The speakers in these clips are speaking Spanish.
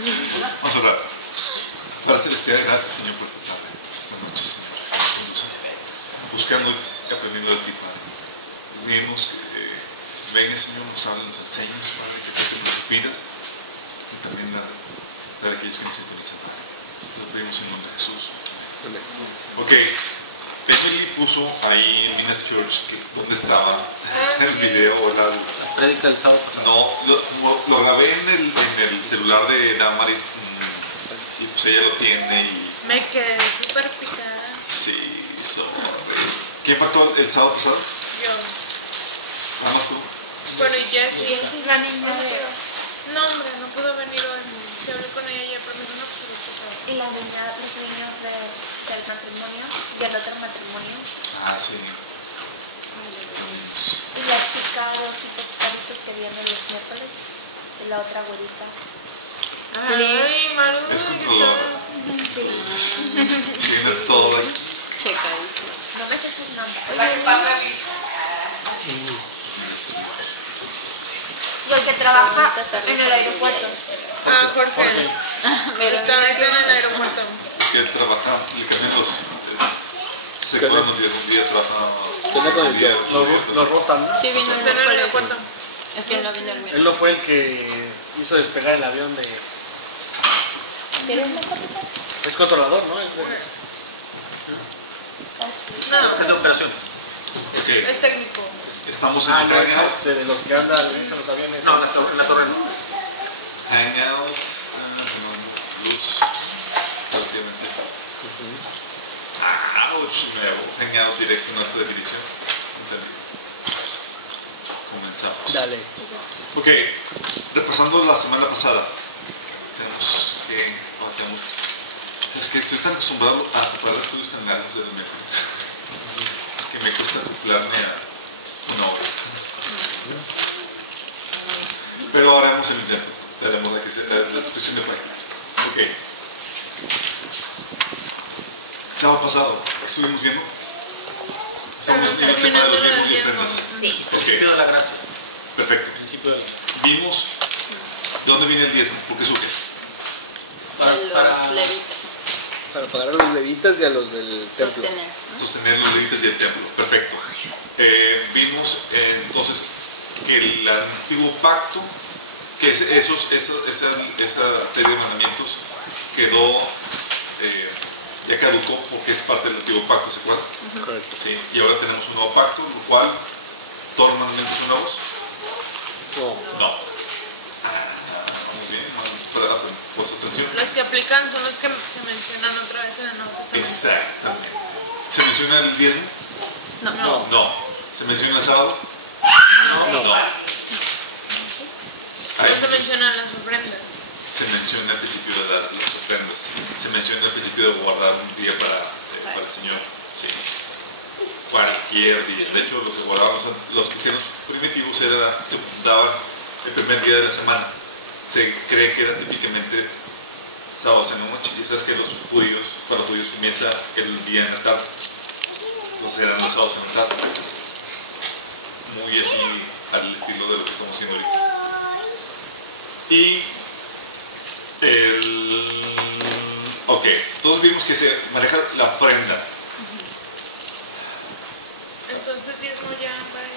Vamos a orar. Para celestial, gracias, Señor, por esta tarde, esta noche, Señor. Buscando y aprendiendo de ti, Padre. Unirnos, que venga, Señor, nos hable, nos enseñes, Padre, que toque nuestras vidas y también la de aquellos que nos sintonizan, Padre. Lo pedimos en nombre de Jesús. Ok, Emily puso ahí en Minas Church dónde estaba el video, ¿verdad? Predica el sábado pasado. No, lo grabé en el celular de Damaris y pues ella lo tiene y... Me quedé súper picada. Sí, sorry. ¿Quién faltó el sábado pasado? Yo. ¿Nada más tú? Bueno, y Jessie, la niña de... No, hombre, no pudo venir hoy. Te hablé con ella ayer, pero me dijo, no, pues lo pasado. Y los niños del matrimonio, del otro matrimonio. Ah, sí. Y la chica de ojitos caritos que viene los miércoles, y la otra abuelita. Ay, Maru, Es ¿qué controladora. tal? Sí. Tiene todo ahí. Checadito. No me sé sus nombres. Y el que trabaja en el aeropuerto. Ah, Jorge. Está ahorita en el aeropuerto. Que él trabaja, le cambian los... Se quedan unos días, un día trabaja... Lo rotan, ¿no? Sí, vino Está en el aeropuerto. Es que él no vino el Él miércoles. no fue el que hizo despegar el avión de... ¿Quieres una capitán? Es controlador, ¿no? Él fue... No, Es de operaciones. Ok, es técnico. estamos en Ah, el no, Hangout. es de los que andan en los aviones. No, en la torre no. Hangout. Luz. Prácticamente. Ouch, nuevo. Hangout directo en alta definición. Entendí. Comenzamos. Dale. Ok, repasando la semana pasada. Tenemos que... Es que estoy tan acostumbrado a preparar estudios tan largos del miércoles que me cuesta acoplarme a una hora. Pero ahora haremos el intento. Haremos la discusión de práctica. Ok. Sábado pasado, ¿qué estuvimos viendo? Estamos viendo el tema de los bienes y ofrendas. Sí. Principio de la gracia. Perfecto. Principio de Vimos de dónde viene el diezmo, por qué surge. De los levitas. Para pagar a los levitas y a los del templo. Sostener, ¿no? Sostener los levitas y el templo. Perfecto. Vimos entonces que el antiguo pacto, que esa serie de mandamientos quedó, ya caducó porque es parte del antiguo pacto, ¿se acuerdan? Correcto. Sí. Y ahora tenemos un nuevo pacto, lo cual, ¿todos los mandamientos son nuevos? No. No. Muy bien, puesto atención. Los que aplican son los que se mencionan otra vez en el Nuevo Testamento. Exactamente. ¿Se menciona el diezmo? No. No. ¿Se menciona el sábado? No. No. Hay No se muchos- mencionan las ofrendas. Se menciona al principio de las ofrendas. Se menciona al principio de guardar un día para el Señor. Sí. Cualquier día. De hecho, lo que guardaban los cristianos primitivos se daban el primer día de la semana. Se cree que era típicamente sábados en la noche. Y sabes que para los judíos comienza el día en la tarde. Entonces eran los sábados en la tarde. Muy así al estilo de lo que estamos haciendo ahorita. Y ok, todos vimos que se maneja la ofrenda. Entonces, diezmo ya para...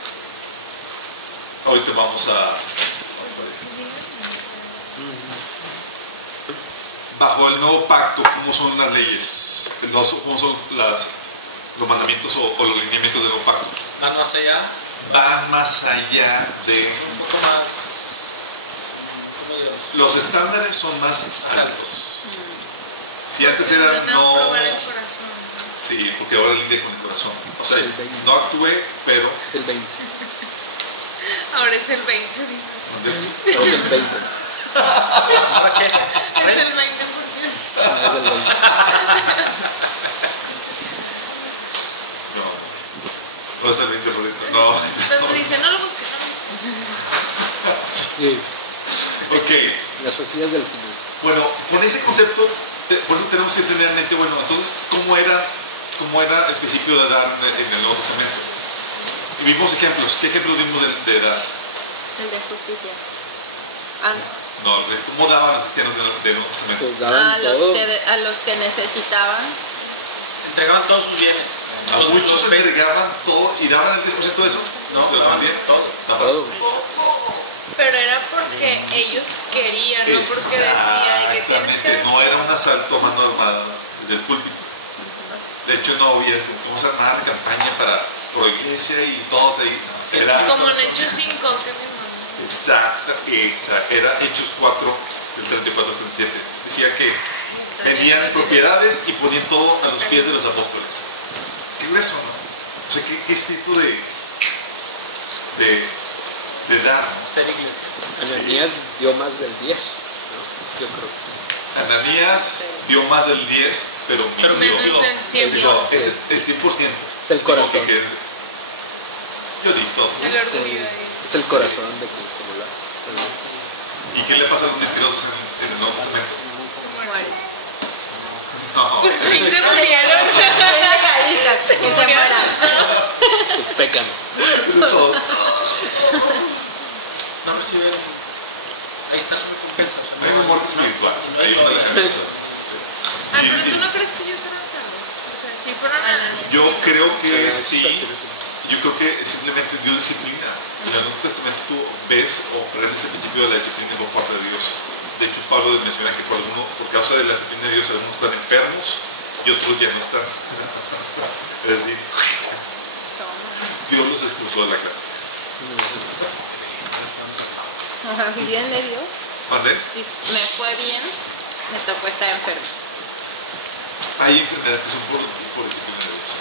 Ahorita vamos a... Bajo el nuevo pacto, ¿cómo son las leyes? ¿Cómo son los mandamientos o los lineamientos del nuevo pacto? Van más allá. Van más allá de... Un poco más. ¿Cómo digo? Los estándares son más altos. Si antes eran Van a no... probar el corazón. Sí, porque ahora lidia con el corazón. O sea, El 20. no actué, pero... Es el 20. Ahora es el 20, dice. Es el 20. ¿Para qué? Es el 20%. Es el 20. No es el 20%. No. Entonces dice, no lo busques, no lo busques. Sí. Ok. Las orgías del final. Bueno, con ese concepto, por eso tenemos que tener en mente, bueno, entonces, ¿cómo era el principio de dar en el Nuevo Testamento? Y vimos ejemplos. ¿Qué ejemplos vimos de dar? El de justicia. No, ¿cómo daban los cristianos del Nuevo Testamento? Pues daban todo. A los que necesitaban. Entregaban todos sus bienes. A muchos entregaban todo y daban el 10% de eso. No, ¿Lo daban bien? todo. Todo. Pero era porque ellos querían, no porque decía de que tienes que... Exactamente, no era un asalto a mano armada del púlpito. De hecho, no había, es como vamos a armar la campaña por la iglesia y todos ahí. Era, Como en Hechos 5, que mi mamá. exacto, era Hechos 4, del 34 al 37. Decía que vendían propiedades y ponían todo a los pies de los apóstoles. ¿Qué grueso, no? O sea, ¿qué espíritu de dar, ¿no? Ser iglesia. Ananías dio más del 10, ¿no? Yo creo que sí. Ananías dio más del 10, pero Menos mintió. del 100. No, este es el 100%. Es el corazón. Como que yo di todo. El orgullo ahí. Es el corazón de que como la. ¿Y qué le pasa a los mentirosos en el Nuevo Testamento? Muere. No, Y se murieron. Legalistas. Y se mueran. Pues pecan. todo. No reciben. Ahí está su recompensa. O sea, No hay una muerte espiritual. Y no hay Hay una gloria. de Ah, pero tú no crees que ellos eran salvos. O sea, si fueran a... Yo creo que Sí, sí. Yo creo que simplemente Dios disciplina. En el Nuevo Testamento tú ves o aprendes el principio de la disciplina por parte de Dios. De hecho, Pablo menciona que por causa de la disciplina de Dios, algunos están enfermos y otros ya no están. Es decir, Dios los expulsó de la casa. Bien de Dios. ¿Mande? Si me fue bien, me tocó estar enfermo. Hay enfermedades que son por disciplina de Dios.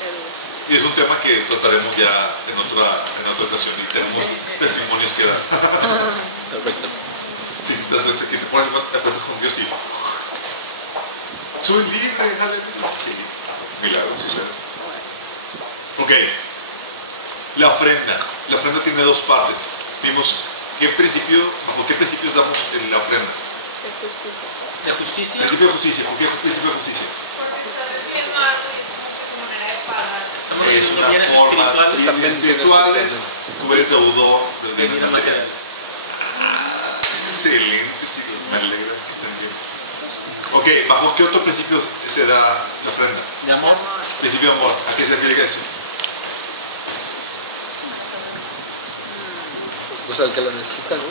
Qué duro. Y es un tema que trataremos ya en otra ocasión y tenemos testimonios que dar. Perfecto. Sí, te das cuenta que te pones te acuerdas con Dios y soy libre, aleluya. Sí, milagros suceden. Ok, la ofrenda. La ofrenda tiene dos partes. Vimos bajo qué principios damos la ofrenda. Qué justicia. De justicia. Principio de justicia. ¿Por qué principio de justicia? Porque estás recibiendo algo y es como que tu manera de pagar. Estamos Es recibiendo una bienes forma espirituales. de También espirituales. tienes Tú eres deudor de Bienes bienes materiales. materiales. Excelente, chicos. Me alegra que estén bien. Ok, ¿bajo qué otro principio se da la ofrenda? De amor. Principio de amor. ¿A qué se refiere eso? Pues al que lo necesita, ¿no?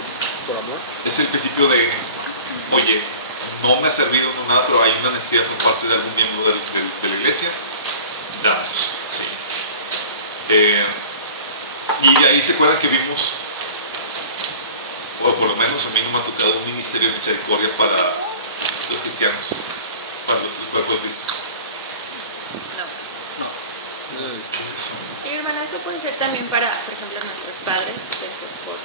Por amor. Es el principio de, oye, no me ha servido no nada, pero hay una necesidad por parte de algún miembro de la iglesia. Damos, sí. Y de ahí se acuerdan que vimos, o por lo menos a mí no me ha tocado un ministerio de misericordia para los cristianos, para el cuerpo de Cristo. Sí, hermano, eso puede ser también para, por ejemplo, nuestros padres, que es por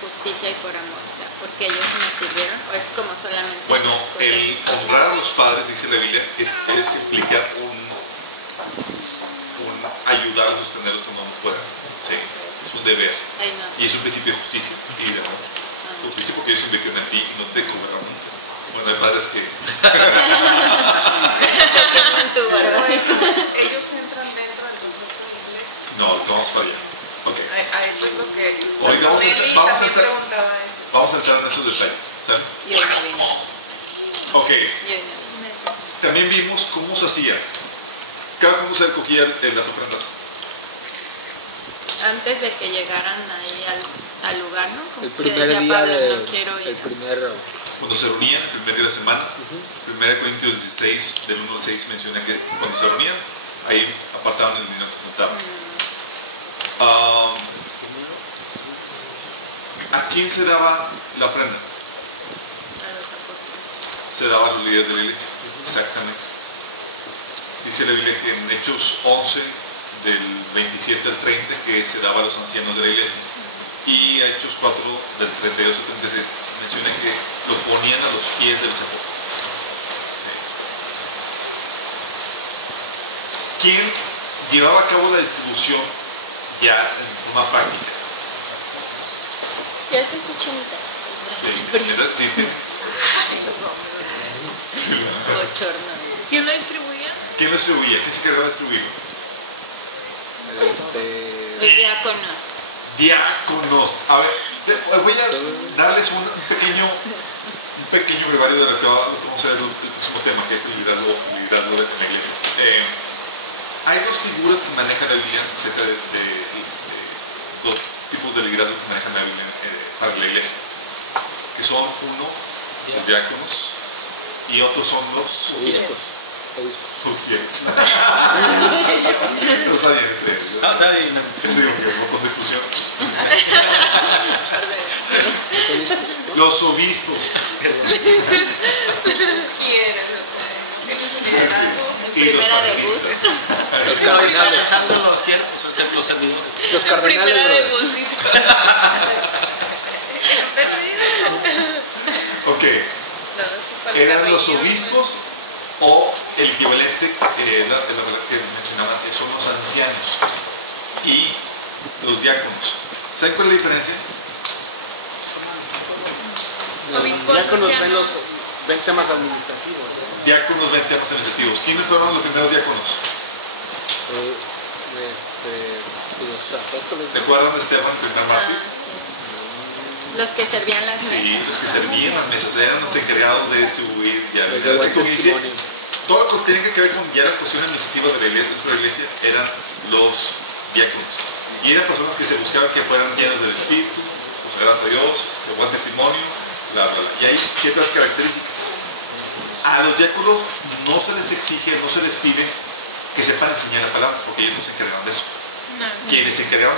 justicia y por amor, o sea, porque ellos me sirvieron, o es como solamente... Bueno, las cosas el honrar a los padres, dice la Biblia, es implicar un ayudar a sostenerlos cuando no puedan. Sí, es un deber. Ay, no. Y es un principio de justicia y de amor. Justicia porque ellos invirtieron en ti y no te comerán nunca. Bueno, hay padres que... Tú, ¿verdad? Ellos entran dentro del concepto de iglesia. No, vamos para allá. Ok. A eso es lo que... Oiga, vamos a Meli vamos a también entrar- preguntaba eso. Vamos a entrar en esos detalles. ¿Sale? Y hoy no vine. Ok. Y hoy no vine. También vimos cómo se hacía. Cada cuando se recogía las ofrendas. Antes de que llegaran ahí al lugar, ¿no? Como El que primer decía día Pablo, de. no quiero ir. El primer. Cuando se reunían, el primer día de la semana. 1 Corintios 16, del 1 al 6, menciona que cuando se reunían, ahí apartaban el dinero que contaban. ¿A quién se daba la ofrenda? A los apóstoles. Se daba a los líderes de la iglesia. Exactamente. Dice la Biblia que en Hechos 11, del 27 al 30, que se daba a los ancianos de la iglesia. Y a Hechos 4, del 32 al 36, menciona que lo ponían a los pies de los apóstoles. Sí. ¿Quién llevaba a cabo la distribución ya en forma práctica? Ya te escuché, Anita. Sí, sí. Bochorno. ¿Quién lo distribuía? ¿Quién lo distribuía? ¿Quién se encargaba de distribuirlo? Los diáconos. Diáconos. A ver, Voy a darles un pequeño brevario de lo que vamos a ver el próximo tema, que es el liderazgo de la iglesia. Hay dos figuras que manejan la Biblia acerca de dos tipos de liderazgo que manejan la Biblia para la iglesia, que son uno, los diáconos, y otros son los Obispos. sugieres. No está bien, Está bien. sí, con difusión. Los obispos. Y los panelistas. Los cardenales. Pensando en los siervos, los servidores. Los cardenales, Primera de brother. Gus, dice. Ok, No, sí fue el eran los cabello. obispos o el equivalente la palabra que mencionaba antes, son los ancianos y los diáconos. ¿Saben cuál es la diferencia? Obispos, Diáconos ven, ancianos. ven temas administrativos. Diáconos ven temas administrativos. ¿Quiénes fueron los primeros diáconos? Los apóstoles. ¿Se acuerdan de Esteban, el primer mártir? Los que servían las mesas. Sí, los que servían las mesas, eran los encargados de distribuir ya. Los de buen Como dice, testimonio. todo lo que tiene que ver con ya la cuestión administrativa de la iglesia eran los diáconos. Y eran personas que se buscaban que fueran llenas del Espíritu, consagradas a Dios, de buen testimonio, bla, bla, bla. Y hay ciertas características. A los diáconos no se les exige, no se les pide que sepan enseñar la palabra, porque ellos no se encargaban de eso. No. Quienes se encargaban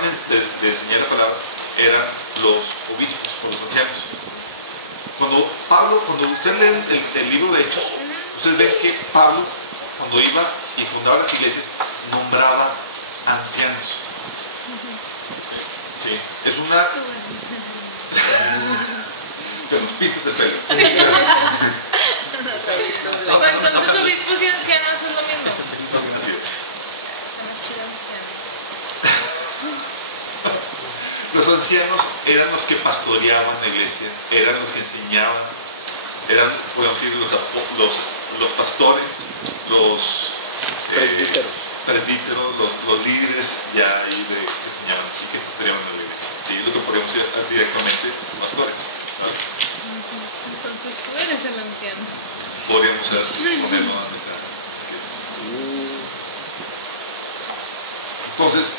de enseñar la palabra eran los obispos o los ancianos. Cuando usted lee el libro de Hechos, ustedes ven que Pablo, cuando iba y fundaba las iglesias, nombraba ancianos. Sí, es una... Te nos pintas el pelo. O entonces obispos y ancianos es lo mismo. Así es. Está más chido ancianos. Los ancianos eran los que pastoreaban la iglesia, eran los que enseñaban, eran, podemos decir, los pastores, los presbíteros, los líderes ya ahí que enseñaban y que pastoreaban la iglesia. Sí, es lo que podríamos decir directamente pastores. ¿Vale? Entonces tú eres el anciano. Podríamos ponerlo a mesa. Entonces,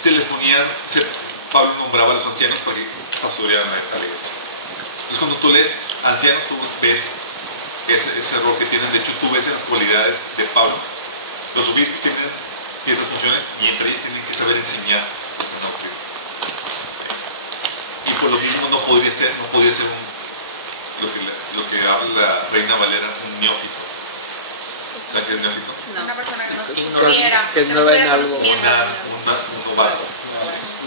se les ponían, Pablo nombraba a los ancianos para que pastorearan a la iglesia. Entonces, cuando tú lees anciano, tú ves ese rol que tienen. De hecho, tú ves en las cualidades de Pablo. Los obispos tienen ciertas funciones y entre ellas tienen que saber enseñar esta doctrina. Sí. Y por lo mismo no podría ser lo que habla la Reina Valera, un neófito. ¿Sabes qué es neófito? No. Una persona que no Ignorante. supiera, Que no no ven tuviera algo. conocimiento. Un novato.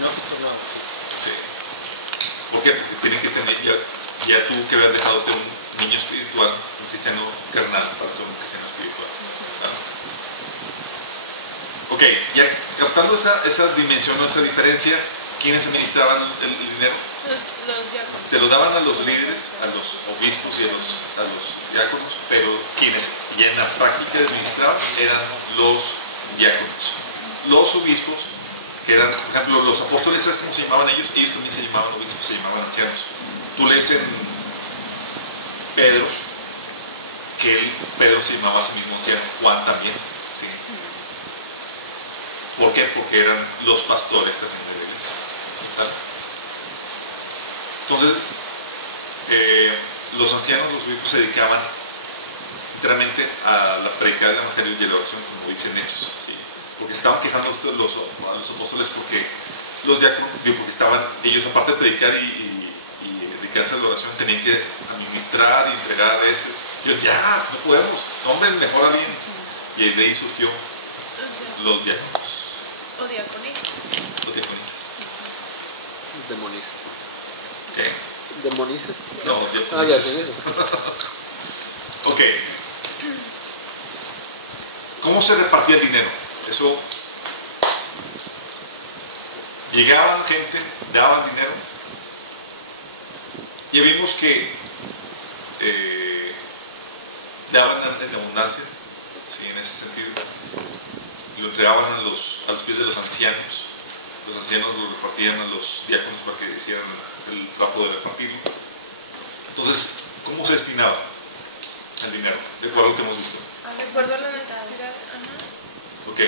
No. Sí. ¿Por qué? Porque tienen que tener, ya tuvo que haber dejado de ser un niño espiritual, un cristiano carnal, para ser un cristiano espiritual. ¿Sabes? Ok, ya captando esa dimensión o esa diferencia, ¿quiénes administraban el dinero? Los diáconos. Se lo daban a los líderes, a los obispos y a los diáconos, pero quienes ya en la práctica administraban eran los diáconos. Los obispos, que eran, por ejemplo, los apóstoles, ¿sabes cómo se llamaban ellos? Ellos también se llamaban obispos, se llamaban ancianos. Tú lees en Pedro, que Pedro se llamaba a sí mismo anciano, Juan también. ¿Sí? ¿Por qué? Porque eran los pastores también de la iglesia. ¿Sabes? Entonces, los ancianos, los obispos, se dedicaban enteramente a la predicar del evangelio y a la oración, como dicen Hechos. ¿Sí? Porque estaban quejando a los apóstoles porque los diáconos, porque estaban ellos, aparte de predicar y dedicarse a la oración, tenían que administrar y entregar esto. Ellos, ya, no podemos, hombre, mejor a bien. Y de ahí surgió los diáconos. O diaconistas. Los diaconistas. Demonistas. ¿Qué? ¿Demonistas? No, Ah, ya diaconistas. tienes. Ok. ¿Cómo se repartía el dinero? Eso. Llegaban gente, daban dinero. Ya vimos que daban en abundancia, ¿sí? En ese sentido. Y lo entregaban a los pies de los ancianos. los ancianos lo repartían a los diáconos para que hicieran el trabajo de repartirlo. Entonces, ¿cómo se destinaba el dinero? De acuerdo a lo que hemos visto. De acuerdo a la necesidad. Ok.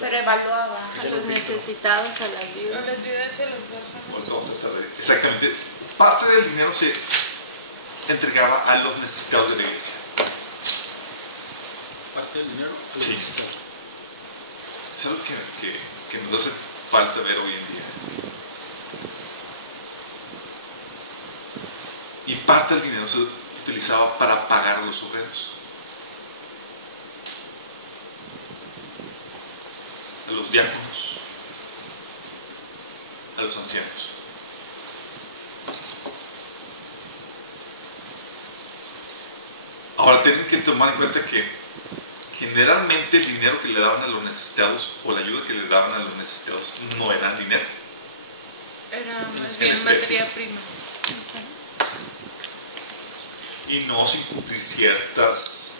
Pero evaluaba. A los necesitados, a las A viudas. las viudas y a los huérfanos. Ahorita vamos a tratar de- Exactamente. Parte del dinero se entregaba a los necesitados de la iglesia. Parte del dinero. Sí. Es algo que nos hace falta ver hoy en día. Y parte del dinero se utilizaba para pagar a los obreros, a los diáconos, a los ancianos. Ahora tienen que tomar en cuenta que generalmente el dinero que le daban a los necesitados o la ayuda que le daban a los necesitados no eran dinero. Era más En bien especie. materia prima. Y no sin cumplir ciertas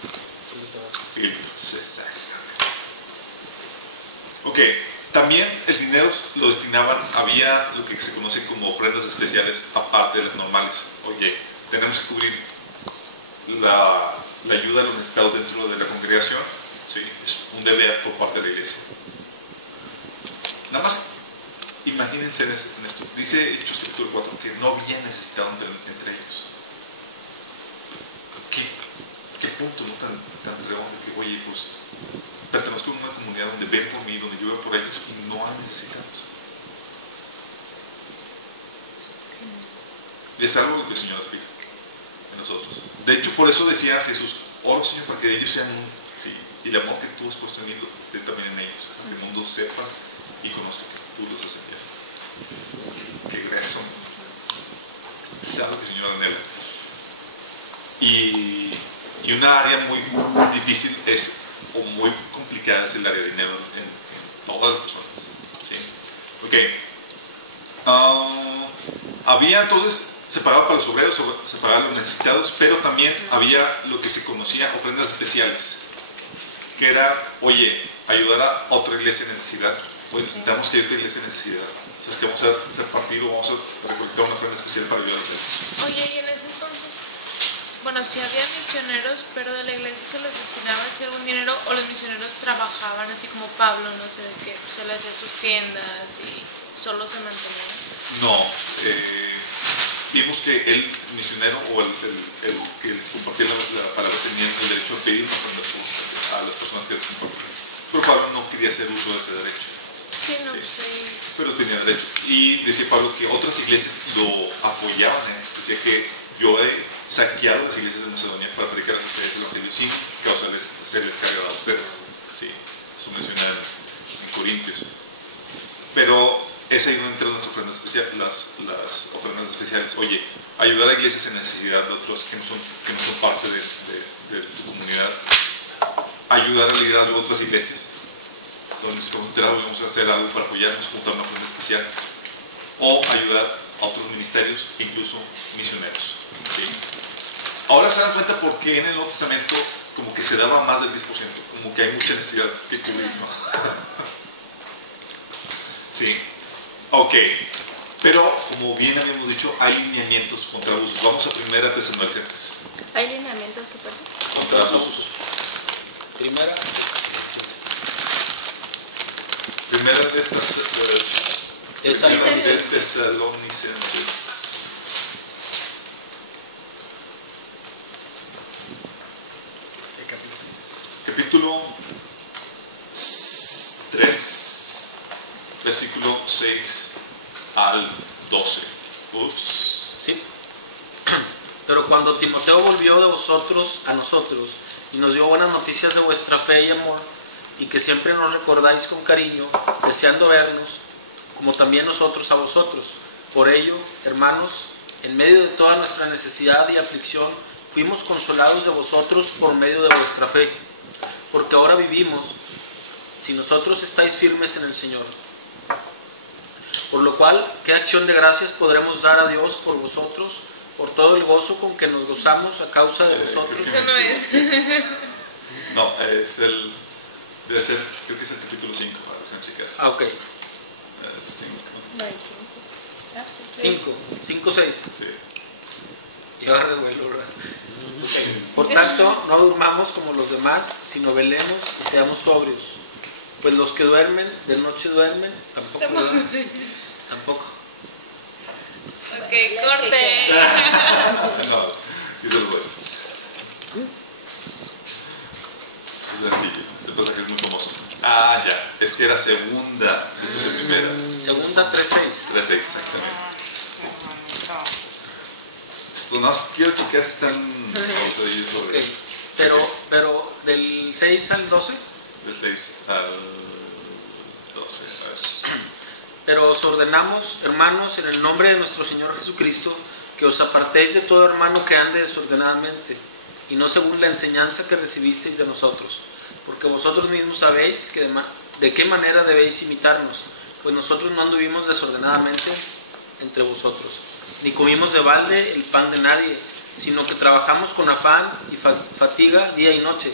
filtros. Exactamente. Ok, también el dinero lo destinaban, había lo que se conoce como ofrendas especiales aparte de las normales. Oye, tenemos que cubrir la ayuda a los necesitados dentro de la congregación, ¿sí? Es un deber por parte de la iglesia. Nada más imagínense en esto. Dice Hechos capítulo 4 que no había necesitado entre ellos. ¿Qué punto no tan redondo que, oye, pues pertenezco a una comunidad donde ven por mí, donde yo veo por ellos y no hay necesitados? Es algo que el Señor aspira en nosotros. De hecho, por eso decía Jesús: oro, Señor, para que ellos sean uno. Sí, y el amor que tú has puesto en mí esté también en ellos, para que el mundo sepa y conozca que tú los has enviado. Qué grueso. Es algo que el Señor anhela. Y una área muy difícil o muy complicada es el área de dinero en todas las personas. ¿Sí? Ok. Había entonces, se pagaba para los obreros, se pagaba a los necesitados, pero también había lo que se conocía ofrendas especiales, que era, oye, ayudar a otra iglesia en necesidad. Oye, necesitamos que haya otra iglesia en necesidad. ¿Sabes que vamos a repartir o vamos a recolectar una ofrenda especial para ayudar a ellos? Oye, y en ese entonces, bueno, sí había misioneros, pero de la iglesia se les destinaba así algún dinero, o los misioneros trabajaban así como Pablo, no sé, de que se le hacía sus tiendas y solo se mantenía. No, vimos que el misionero o el que les compartía la palabra tenían el derecho a pedir a las personas que les compartían. Pero Pablo no quería hacer uso de ese derecho. Sí, no, Sí. sí. Pero tenía derecho. Y decía Pablo que otras iglesias lo apoyaban. Decía que yo he saqueado las iglesias de Macedonia para predicar a ustedes el evangelio sin causarles serles carga a ustedes. Sí, eso menciona en Corintios. Pero es ahí donde entran las ofrendas especiales, las ofrendas especiales. Oye, ayudar a iglesias en necesidad de otros que no son parte de tu comunidad. Ayudar al liderazgo de otras iglesias. Donde nos estamos enterados, vamos a hacer algo para apoyarnos, juntar una ofrenda especial. O ayudar a otros ministerios, incluso misioneros. ¿Sí? Ahora se dan cuenta por qué en el Nuevo Testamento como que se daba más del 10%, como que hay mucha necesidad que cubrir, ¿no? Sí. Ok, pero como bien habíamos dicho, hay lineamientos contra abusos. Vamos a 1 Tesalonicenses. ¿Hay lineamientos que perdón? Contra abusos. Primera. Primera de Tesalonicenses. Tesalonicenses. Capítulo 3, versículo 6 al 12. Ups. Sí. Pero cuando Timoteo volvió de vosotros a nosotros y nos dio buenas noticias de vuestra fe y amor, y que siempre nos recordáis con cariño, deseando vernos, como también nosotros a vosotros. Por ello, hermanos, en medio de toda nuestra necesidad y aflicción, fuimos consolados de vosotros por medio de vuestra fe, porque ahora vivimos, si nosotros estáis firmes en el Señor. Por lo cual, ¿qué acción de gracias podremos dar a Dios por vosotros, por todo el gozo con que nos gozamos a causa de vosotros? Eso no es. No, es el... Debe ser, creo que es el capítulo 5, para checar. Ah, ok. No hay 5. 5, 6. Sí. Y ahora de vuelo, ¿verdad? Sí. Por tanto, no durmamos como los demás, sino velemos y seamos sobrios. Pues los que duermen, de noche duermen, tampoco. ¿Verdad? Tampoco. Ok, corte. No, y se los doy. Es sencillo, este pasaje es muy famoso. Ah, ya, es que era segunda, yo puse primera. Segunda 3:6. 3:6, exactamente. Esto no quiero checar si están pausadillos sobre Ok. Pero del 6 al 12. del 6 al 12. A ver. Pero os ordenamos, hermanos, en el nombre de nuestro Señor Jesucristo, que os apartéis de todo hermano que ande desordenadamente, y no según la enseñanza que recibisteis de nosotros, porque vosotros mismos sabéis que de qué manera debéis imitarnos, pues nosotros no anduvimos desordenadamente entre vosotros, ni comimos de balde el pan de nadie, sino que trabajamos con afán y fatiga día y noche,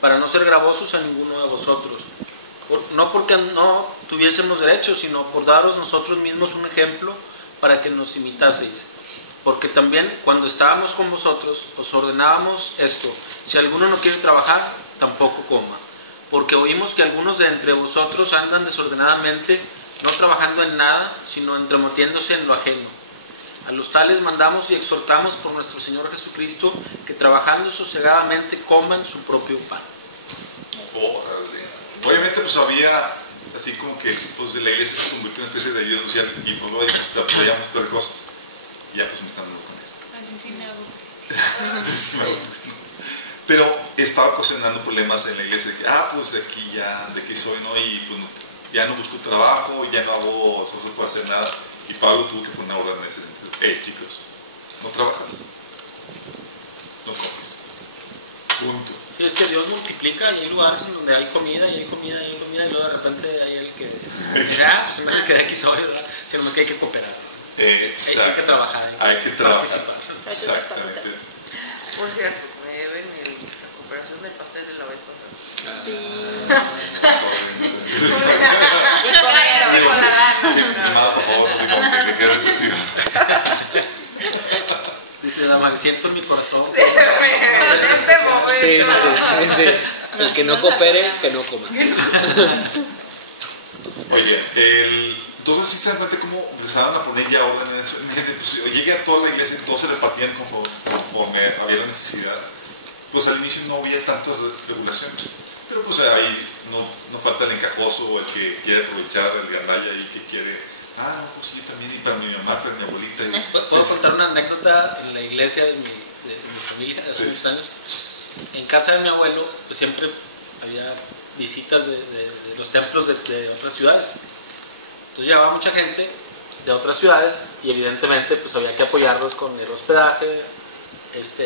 para no ser gravosos a ninguno de vosotros. No porque no tuviésemos derecho, sino por daros nosotros mismos un ejemplo para que nos imitaseis. Porque también cuando estábamos con vosotros os ordenábamos esto: si alguno no quiere trabajar, tampoco coma. Porque oímos que algunos de entre vosotros andan desordenadamente, no trabajando en nada, sino entremetiéndose en lo ajeno. A los tales mandamos y exhortamos por nuestro Señor Jesucristo que trabajando sosegadamente coman su propio pan. Órale. Obviamente pues había así como que pues la iglesia se convirtió en una especie de ayuda social y pues luego apoyamos toda la cosa y ya pues me están dando con él. Así sí me hago cristiano. Sí, me hago cristiano. Pero estaba ocasionando problemas en la iglesia de que pues de aquí soy, ¿no? Y pues ya no busco trabajo, ya no hago esfuerzo por hacer nada. Y Pablo tuvo que poner orden en ese sentido. Chicos, no trabajas, no comes, punto. Sí, es que Dios multiplica y hay lugares en donde hay comida y hay comida y hay comida, y luego de repente hay el que pues se me hace que de aquí soy, ¿verdad? Sino más que hay que cooperar, ¿no? Hay que trabajar, hay que participar. Exactamente. Por cierto, me deben la cooperación del pastel de la vez pasada. Sí. Y comieron. Nada, por favor, así como que quede el testigo. Dice Dama, siento en mi corazón. En este Sí, momento. sí. El que no coopere, que no coma. Oye, entonces sí se dan cuenta cómo empezaban a poner ya orden en eso. Pues, llegué a toda la iglesia y todos se repartían conforme había la necesidad. Pues al inicio no había tantas regulaciones. Pero pues ahí no falta el encajoso o el que quiere aprovechar el gandalla y que quiere, pues yo también, y para mi mamá, para mi abuelita. ¿Puedo contar una anécdota en la iglesia de mi familia de hace muchos años? En casa de mi abuelo, pues siempre había visitas de los templos de otras ciudades. Entonces llegaba mucha gente de otras ciudades y evidentemente pues había que apoyarlos con el hospedaje,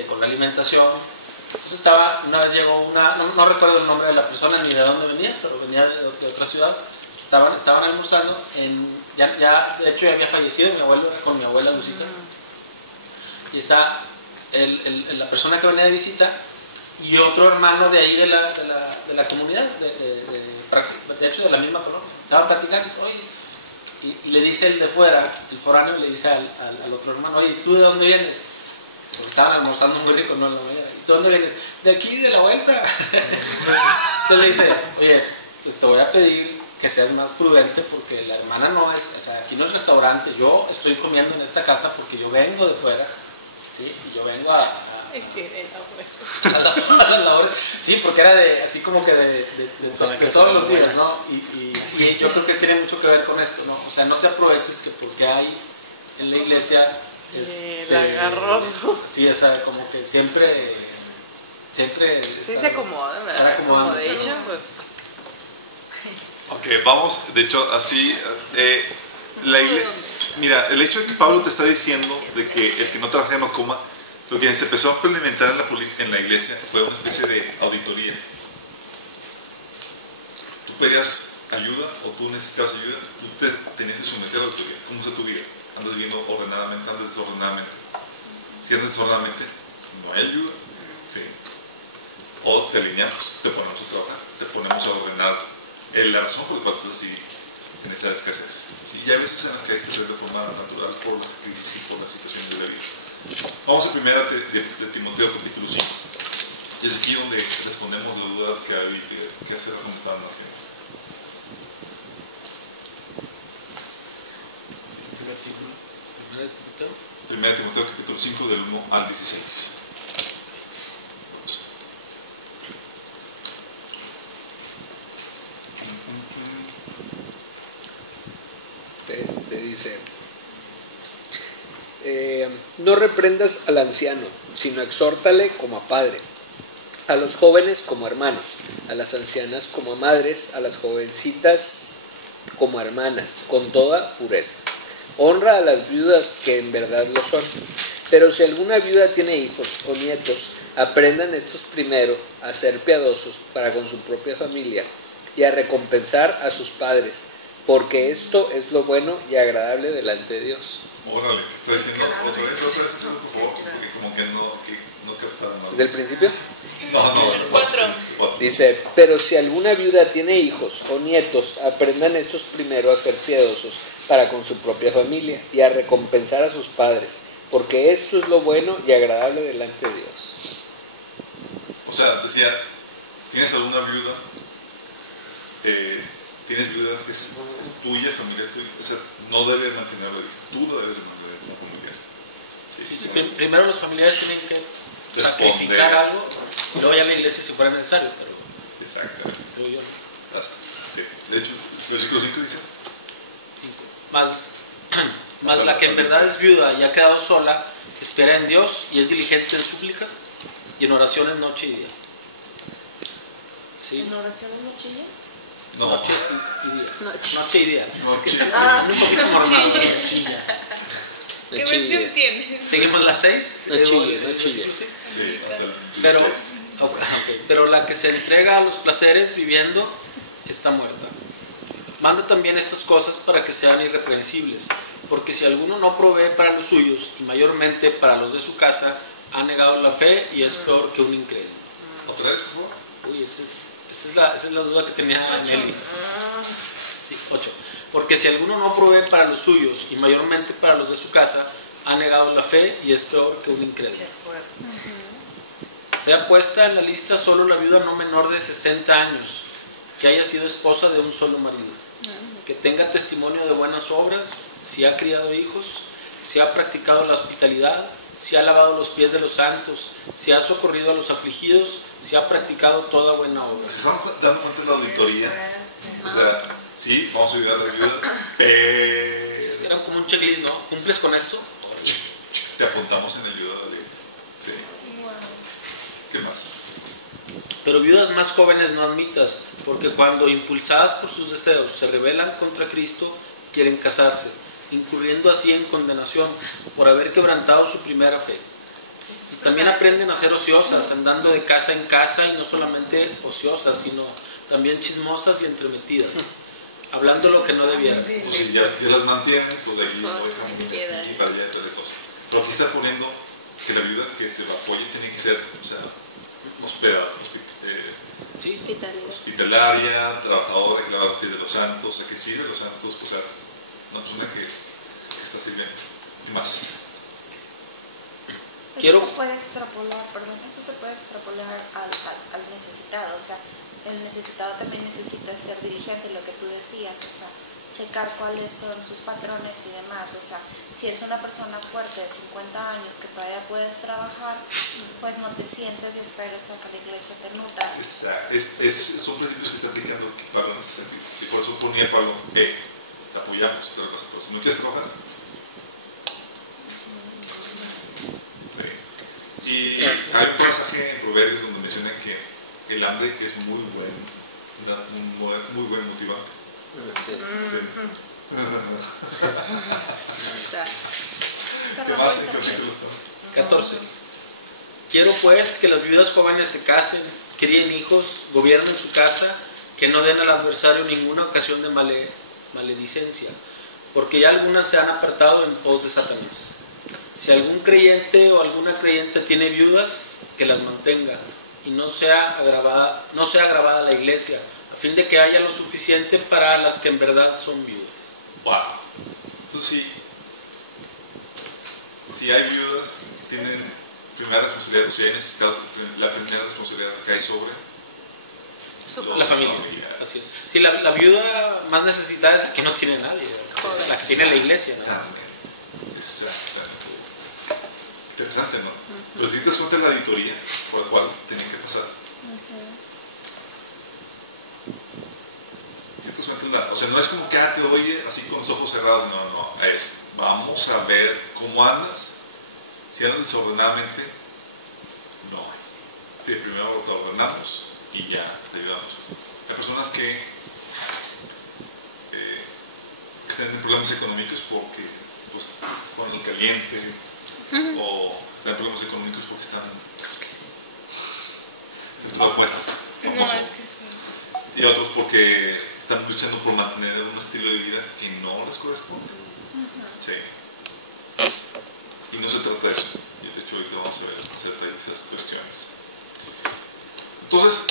con la alimentación. Entonces una vez llegó no recuerdo el nombre de la persona ni de dónde venía, pero venía de otra ciudad. Estaban almorzando, ya de hecho ya había fallecido mi abuelo, con mi abuela Lucita. Y está la persona que venía de visita y otro hermano de ahí de la comunidad, de hecho de la misma colonia. Estaban platicando, oye, y le dice el de fuera, el foráneo, le dice al otro hermano, oye, ¿tú de dónde vienes? Porque estaban almorzando muy rico, ¿no? En la mañana. ¿De dónde vienes? De aquí, de la vuelta. Entonces le dice, oye, pues te voy a pedir que seas más prudente porque la hermana no es, o sea, aquí no es restaurante, yo estoy comiendo en esta casa porque yo vengo de fuera, ¿sí? Y yo vengo a la hora. Sí, porque era así como que de todos los días, ¿no? Y yo creo que tiene mucho que ver con esto, ¿no? O sea, no te aproveches que porque hay en la iglesia El agarroso. Sí, o sea, como que siempre Sí se acomoda, ¿verdad? Accommodation, pues. Ok, vamos, de hecho, así. Mira, el hecho de que Pablo te está diciendo de que el que no trabaja no coma, lo que se empezó a implementar en la iglesia fue una especie de auditoría. Tú pedías ayuda o tú necesitabas ayuda, tú te tenías que someter a la auditoría. ¿Cómo está tu vida? ¿Andas viviendo ordenadamente? ¿Andas desordenadamente? Si andas desordenadamente, no hay ayuda. ¿Sí? O te alineamos, te ponemos a trabajar, te ponemos a ordenar la razón por la cual estás así. en esa escasez. ¿Sí? Y hay veces en las que hay escasez de forma natural por las crisis y por las situaciones de la vida. Vamos a primera de Timoteo capítulo 5. Y es aquí donde respondemos la duda que había que hacer como estaban haciendo. Primera de Timoteo capítulo 5 del 1 al 16. Dice, no reprendas al anciano, sino exhórtale como a padre, a los jóvenes como hermanos, a las ancianas como a madres, a las jovencitas como hermanas, con toda pureza. Honra a las viudas que en verdad lo son. Pero si alguna viuda tiene hijos o nietos, aprendan estos primero a ser piadosos para con su propia familia y a recompensar a sus padres, porque esto es lo bueno y agradable delante de Dios. Órale, ¿qué está diciendo? Otra vez, por favor, porque como que no captaron nada. ¿Desde el principio? No. El 4. Dice, pero si alguna viuda tiene hijos o nietos, aprendan estos primero a ser piadosos para con su propia familia y a recompensar a sus padres, porque esto es lo bueno y agradable delante de Dios. O sea, decía, ¿tienes alguna viuda? Tienes viuda que es tuya, familiar tuya, o sea, no debe mantenerla, tú lo debes de mantener como familiar. Sí, primero los familiares tienen que sacrificar algo y luego ya la iglesia si fuera necesario, pero exactamente. creo yo, ¿no? Sí, de hecho, versículo 5 dice, más la que en verdad es viuda y ha quedado sola, espera en Dios y es diligente en súplicas y en oraciones noche y día. ¿Sí? ¿En oraciones noche y día? no, Noche y día. Noche y día. Noche. Un poquito mormado. ¿Qué versión tienes? Seguimos las 6. No chille. Sí, hasta el Pero, 16. pero la que se entrega a los placeres viviendo está muerta. Manda también estas cosas para que sean irreprensibles, porque si alguno no provee para los suyos y mayormente para los de su casa, ha negado la fe y es peor que un incrédulo. ¿Otra vez, por favor? Uy, esa es la duda que tenía Nelly. Sí, 8. Porque si alguno no provee para los suyos y mayormente para los de su casa, ha negado la fe y es peor que un incrédulo. Sea puesta en la lista solo la viuda no menor de 60 años, que haya sido esposa de un solo marido, que tenga testimonio de buenas obras, si ha criado hijos, si ha practicado la hospitalidad, si ha lavado los pies de los santos, si ha socorrido a los afligidos, si ha practicado toda buena obra. ¿Se están dando cuenta de la auditoría? O sea, sí, vamos a ayudar a la viuda, pero Era como un checklist, ¿no? ¿Cumples con esto? te apuntamos en el ayuda de la iglesia. Sí. ¿Qué más? Pero viudas más jóvenes no admitas, porque cuando impulsadas por sus deseos se rebelan contra Cristo, quieren casarse, incurriendo así en condenación por haber quebrantado su primera fe. Y también aprenden a ser ociosas, andando de casa en casa, y no solamente ociosas, sino también chismosas y entremetidas, hablando lo que no debieran. Pues si ya las mantienen, pues de aquí lo dejan y para allá y toda la cosa. Pero aquí está poniendo que la viuda que se la apoye tiene que ser, o sea, hospedada, ¿Sí? hospitalaria, trabajadora que lava los pies de los santos, o sea, que sirve a los santos, o sea, una persona que está sirviendo. ¿Qué más? Quiero- Esto se puede extrapolar al necesitado, o sea, el necesitado también necesita ser dirigente, lo que tú decías, o sea, checar cuáles son sus patrones y demás, o sea, si eres una persona fuerte de 50 años que todavía puedes trabajar, pues no te sientes y esperes a que la iglesia te nutra. Son principios que está aplicando Pablo en ese sentido. Si por eso ponía Pablo, te apoyamos, otra cosa, pero si no quieres trabajar. Sí. Y hay un pasaje en Proverbios donde menciona que el hambre es muy buen motivante. Sí. ¿Qué más en versículo está? 14. Quiero pues que las viudas jóvenes se casen, críen hijos, gobiernen su casa, que no den al adversario ninguna ocasión de maledicencia, porque ya algunas se han apartado en pos de Satanás. Si algún creyente o alguna creyente tiene viudas, que las mantenga y no sea agravada la iglesia, a fin de que haya lo suficiente para las que en verdad son viudas. Wow. Entonces si hay viudas que tienen primera responsabilidad, o si hay necesitados, la primera responsabilidad cae sobre la familia. Así es. Sí, la viuda más necesitada es la que no tiene nadie, la que tiene la iglesia, ¿no? Exactamente. Interesante, ¿no? Pero si te das cuenta de la auditoría por la cual tienen que pasar. Si te das cuenta, o sea, no es como que te doy así con los ojos cerrados, no, es vamos a ver cómo andas. Si andas desordenadamente, no hay. Primero te ordenamos y ya te ayudamos. Hay personas que están en problemas económicos porque pues, fueron el caliente o están en problemas económicos porque están opuestas. No, es que sí. Y otros porque están luchando por mantener un estilo de vida que no les corresponde. Sí. Y no se trata de eso. Y de hecho ahorita vamos a ver acerca de esas cuestiones. Entonces,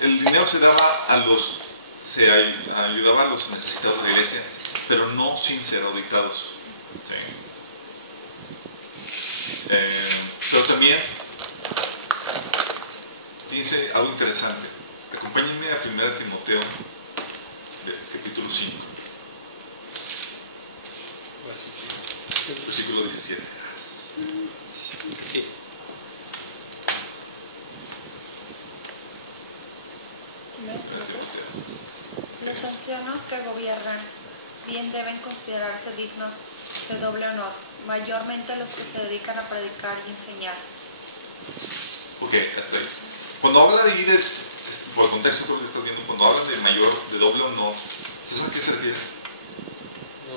el dinero se daba ayudaba a los necesitados de la iglesia, pero no sin ser auditados. ¿Sí? Pero también, fíjense algo interesante. Acompáñenme a 1 Timoteo, capítulo 5, versículo 17. Sí. Los ancianos que gobiernan bien deben considerarse dignos de doble honor, mayormente los que se dedican a predicar y enseñar. Ok, hasta ahí. Cuando habla de líder, por el contexto por el que estás viendo, cuando hablan de mayor, de doble honor, ¿sabes a qué se refiere? No.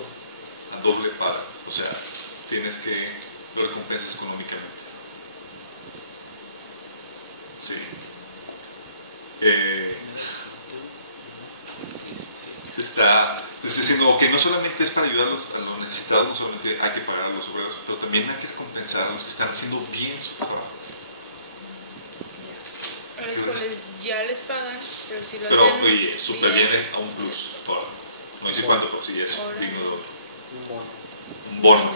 A doble paga. O sea, tienes que lo recompensas económicamente. Sí. Te está diciendo que no solamente es para ayudar a los necesitados, no solamente hay que pagar a los obreros, pero también hay que recompensar a los que están haciendo bien su trabajo. A los cuales ya les pagan, pero si lo pero, hacen oye, superviene a un plus. Ahora, no dice cuánto, pero sí es digno de un bono.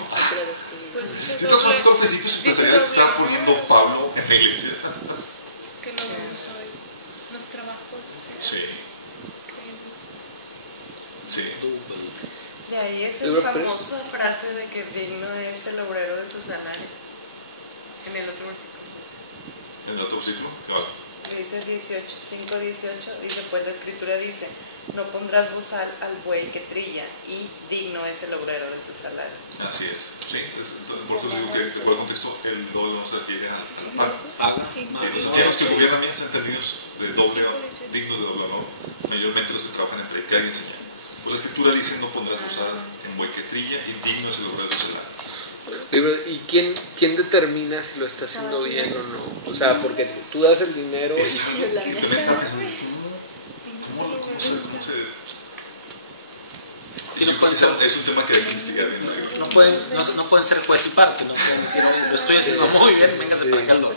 Pues dice ¿Sí te das cuenta de los principios empresariales que está poniendo Pablo en la iglesia? Que lo vemos hoy. Los trabajos, o sea, sí. Sí. De ahí es la famosa frase de que digno es el obrero de su salario. En el otro versículo. ¿En el otro versículo? Claro. Dice 5:18, dice, pues la escritura dice, no pondrás bozal al buey que trilla, y digno es el obrero de su salario. Así es. Sí, por eso digo que por el contexto el doble no se refiere a la paga. sí, los ancianos que gobiernan bien están entendidos de doble, dignos de doble honor, mayormente los que trabajan en predicar y enseñar. Pues la escritura dice, no pondrás bozal en buey que trilla, y digno es el obrero de su salario. ¿Y quién determina si lo está haciendo bien o no? O sea, porque tú das el dinero es algo que también está pensando, ¿cómo se sí, no pueden ser, es un tema que hay que investigar bien. No pueden ser juez y parte, no pueden decir, oye, lo estoy haciendo muy bien, véngase para acá. Yo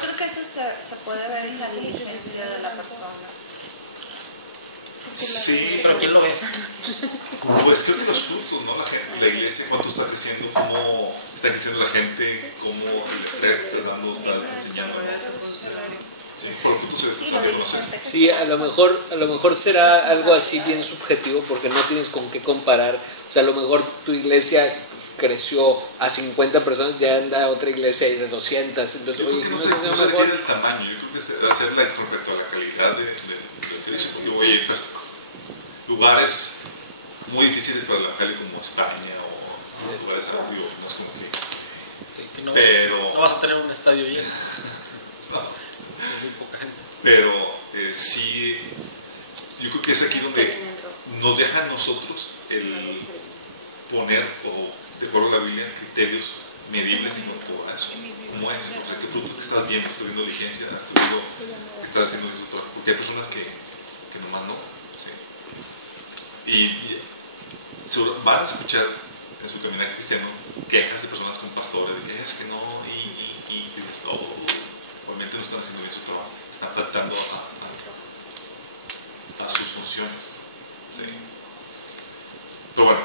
creo que eso se puede ver en la diligencia de la persona. Sí, pero ¿quién lo ve? Pues creo que los frutos, ¿no? La iglesia, cuánto está creciendo, cómo está creciendo la gente, cómo el empleo que está dando, está enseñando. Sí, por frutos se conoce. Sí, a lo mejor será algo así bien subjetivo porque no tienes con qué comparar. O sea, a lo mejor tu iglesia creció a 50 personas, ya anda otra iglesia ahí de 200. Entonces, yo creo que no se refiere al tamaño, yo creo que se debe hacer respecto a la calidad del servicio. Porque, oye, pues, lugares muy difíciles para el evangelio como España o lugares antiguos, no es como que... pero no vas a tener un estadio lleno. No. Muy poca gente. Pero sí, yo creo que es aquí donde nos deja a nosotros el poner, o de acuerdo a la Biblia, criterios medibles en cuanto a eso. ¿Cómo es? O sea, ¿qué fruto que estás viendo? ¿Estás viendo diligencia? ¿Estás viendo que estás haciendo eso? Porque hay personas que nomás no. ¿Sí? Y van a escuchar en su caminar cristiano quejas de personas con pastores, de que es que no, y dices, no, realmente no están haciendo bien su trabajo, están faltando a posiciones. ¿Sí? Pero bueno,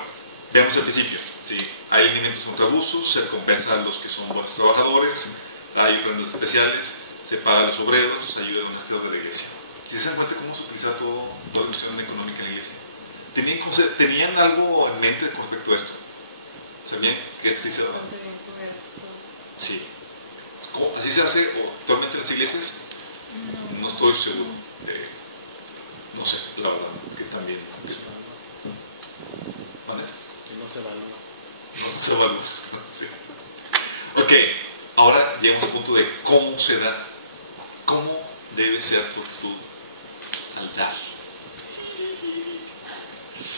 veamos el principio. ¿Sí? Hay alineamientos contra abusos, se recompensa a los que son buenos trabajadores, hay ofrendas especiales, se paga a los obreros, se ayuda a los ministerios de la iglesia. ¿Sí se dan cuenta cómo se utiliza toda la cuestión económica en la iglesia? ¿Tenían algo en mente con respecto a esto? ¿Sabían que así se da? Sí. ¿Así se hace actualmente en las iglesias? No estoy seguro. No sé, la verdad, que también. ¿Vale? No se valora. No se valora. Sí. Ok, ahora llegamos al punto de cómo se da. ¿Cómo debe ser tu actitud al dar?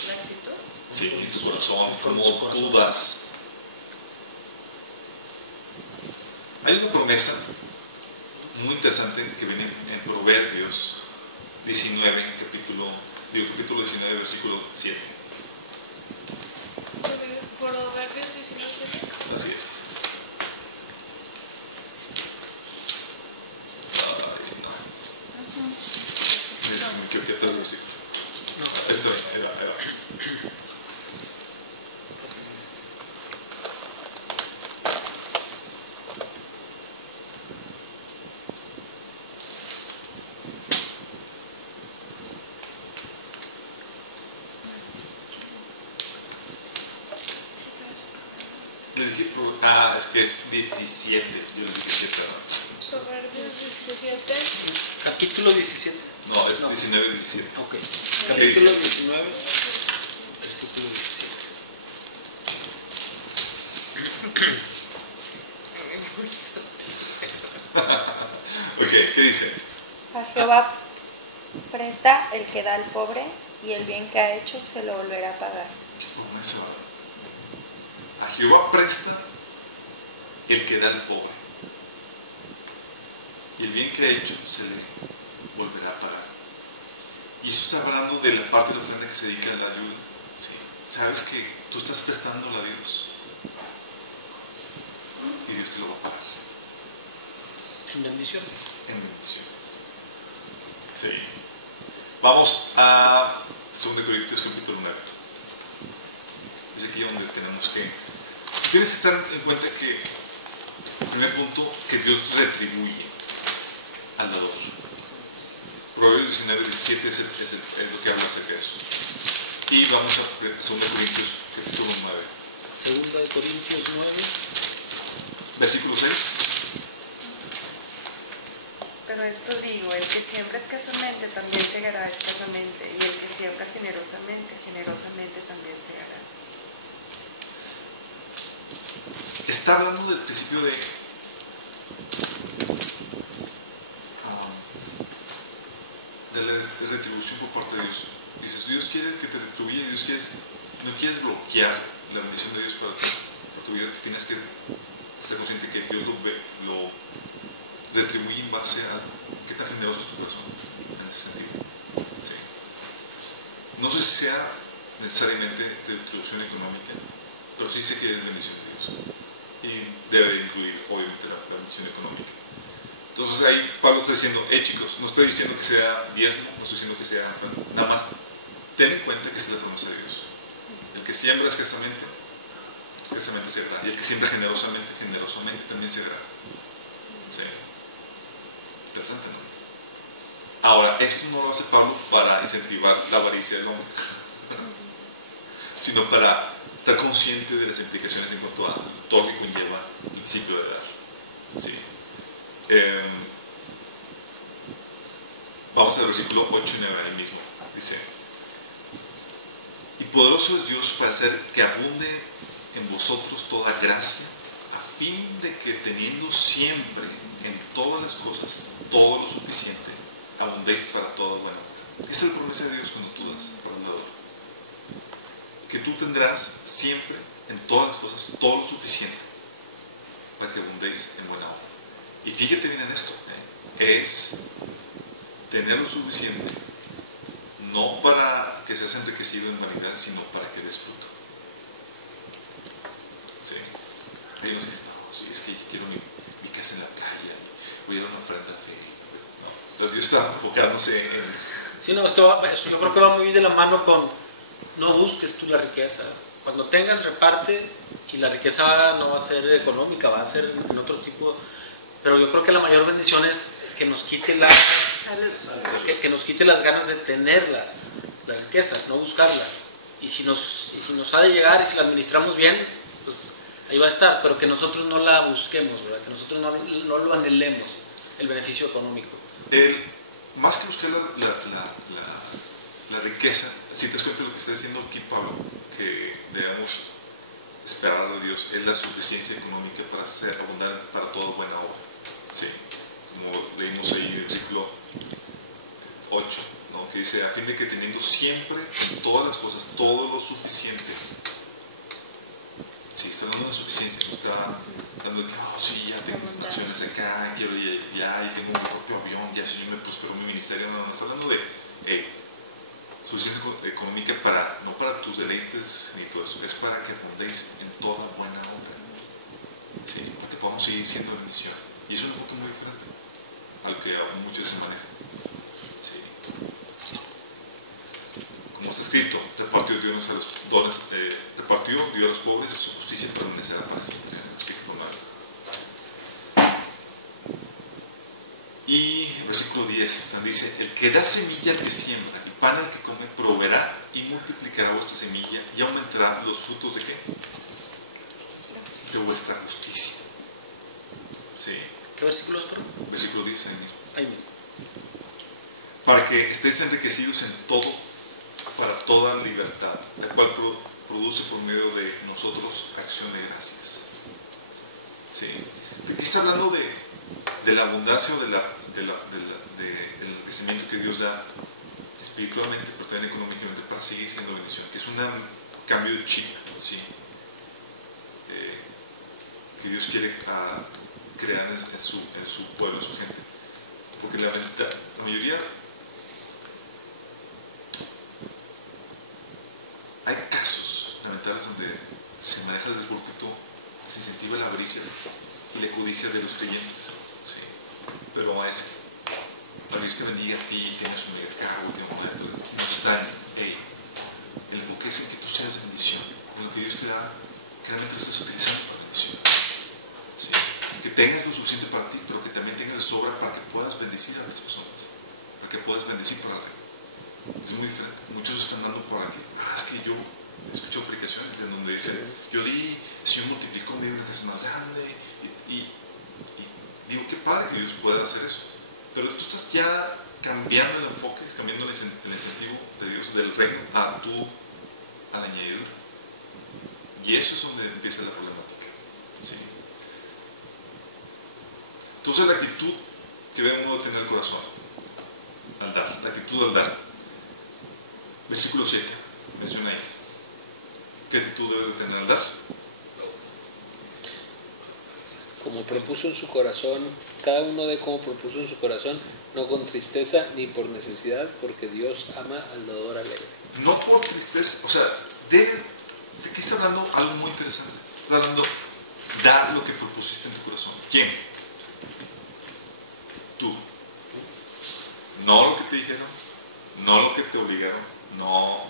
¿La actitud? Sí, tu corazón, cómo tú das. Hay una promesa muy interesante que viene en Proverbios 19, capítulo 19, versículo 7. Proverbios 19, 7. Así es. Ay, no. Es que me equivoqué todo el versículo. Ahí va. Les dije, es que es 17. Yo les dije 7. Proverbios 17. Capítulo 17. No, es 19, 17. Ok. ¿Qué Capítulo dice? 19, versículo 17. Ok, ¿qué dice? A Jehová presta el que da al pobre, y el bien que ha hecho se lo volverá a pagar. Promesa. A Jehová presta el que da al pobre, y el bien que ha hecho se le volverá a pagar. Y eso está hablando de la parte de la ofrenda que se dedica a la ayuda. ¿Sí? Sabes que tú estás prestándole a Dios y Dios te lo va a pagar En bendiciones. en bendiciones. Sí. Vamos a 2 Corintios capítulo 9. Es aquí donde tenemos que... Tienes que estar en cuenta que, el primer punto, que Dios retribuye al dador. Proverbios 19, 17 es lo que habla acerca de eso. Y vamos a 2 Corintios capítulo 9. 2 Corintios 9. Versículo 6. Pero esto digo, el que siembra escasamente también segará escasamente, y el que siembra generosamente, generosamente también segará. Está hablando del principio de la retribución por parte de Dios. Dices, Dios quiere que te retribuya, no quieres bloquear la bendición de Dios para tu vida. Tienes que estar consciente que Dios lo retribuye en base a qué tan generoso es tu corazón en ese sentido. Sí. No sé si sea necesariamente retribución económica, pero sí sé que es bendición de Dios. Y debe incluir, obviamente, la bendición económica. Entonces ahí Pablo está diciendo, chicos, no estoy diciendo que sea diezmo, no estoy diciendo que sea, nada más ten en cuenta que es la promesa de Dios. El que siembra escasamente segará. Y el que siembra generosamente también segará. Sí. Interesante, ¿no? Ahora, esto no lo hace Pablo para incentivar la avaricia del hombre, sino para estar consciente de las implicaciones en cuanto a todo lo que conlleva el principio de dar. ¿Sí? Vamos al versículo 8 y 9 ahí mismo. Dice: y poderoso es Dios para hacer que abunde en vosotros toda gracia, a fin de que teniendo siempre en todas las cosas todo lo suficiente, abundéis para todo bueno. Esta es la promesa de Dios cuando tú das para un dador, que tú tendrás siempre en todas las cosas todo lo suficiente para que abundéis en buena obra. Y fíjate bien en esto, es tener lo suficiente, no para que seas enriquecido en vanidad, sino para que des fruto. ¿Sí? Hay unos que dicen, no, sí, es que yo quiero mi casa en la playa, voy a dar una ofrenda fe. No, Dios está enfocándose Sí, no, eso yo creo que va muy de la mano con no busques tú la riqueza. Cuando tengas, reparte, y la riqueza no va a ser económica, va a ser en otro tipo. Pero yo creo que la mayor bendición es que nos quite que nos quite las ganas de tener la riqueza, no buscarla. Y si nos ha de llegar y si la administramos bien, pues ahí va a estar, pero que nosotros no la busquemos, ¿verdad? Que nosotros no lo anhelemos, el beneficio económico. Más que buscar la riqueza, si te das cuenta de lo que está diciendo aquí Pablo, que debemos esperar de Dios, es la suficiencia económica para abundar para toda buena obra. Sí, como leímos ahí en el versículo 8, ¿no? Que dice, a fin de que teniendo siempre en todas las cosas todo lo suficiente. Sí, está hablando de suficiencia, no está hablando de que, sí, ya tengo naciones acá, quiero ya, y tengo mi propio avión, ya si yo me prospero mi ministerio, no, está hablando de suficiencia económica no para tus deleites ni todo eso, es para que abundéis en toda buena obra, ¿sí? Para que podamos seguir siendo bendición. Y es un enfoque muy diferente al que aún muchos se manejan. ¿Sí? Como está escrito, repartió Dios a los dones, repartió Dios a los pobres, su justicia permanecerá para siempre. Versículo 9. Y versículo 10 dice, el que da semilla al que siembra y pan al que come proveerá y multiplicará vuestra semilla y aumentará los frutos de ¿qué? De vuestra justicia. Sí. ¿Qué versículo es, perdón? Versículo 10 ahí mismo. Ahí mismo. Para que estéis enriquecidos en todo, para toda libertad, la cual produce por medio de nosotros acción de gracias. Sí. Aquí está hablando de la abundancia o del enriquecimiento que Dios da espiritualmente, pero también económicamente, para seguir siendo bendición, que es un cambio de chip, ¿sí? Que Dios quiere crear en su pueblo, en su gente. Porque la mayoría, hay casos lamentables donde se maneja desde el púlpito, se incentiva la avaricia y la codicia de los creyentes, ¿sí? Pero es que Dios te bendiga a ti, tienes un mercado, no está en el enfoque es en que tú seas bendición, en lo que Dios te da, que realmente lo estás utilizando para bendición. ¿Sí? Que tengas lo suficiente para ti, pero que también tengas de sobra para que puedas bendecir a otras personas, para que puedas bendecir para el reino. Es muy diferente. Muchos están dando por aquí. Es que yo escucho aplicaciones en donde dice, yo di, el Señor multiplicó, me dio una casa más grande, y digo, qué padre que Dios pueda hacer eso. Pero tú estás ya cambiando el enfoque, cambiando el incentivo de Dios, del reino, a la añadidura. Y eso es donde empieza la problemática. ¿Sí? Entonces la actitud que debemos tener el corazón al dar, la actitud al dar. Versículo 7, menciona ahí. ¿Qué actitud debes de tener al dar? Como propuso en su corazón, cada uno de como propuso en su corazón, no con tristeza ni por necesidad, porque Dios ama al dador alegre. No por tristeza, o sea, de aquí está hablando algo muy interesante. Está hablando, da lo que propusiste en tu corazón. ¿Quién? Tú. No lo que te dijeron, no lo que te obligaron, no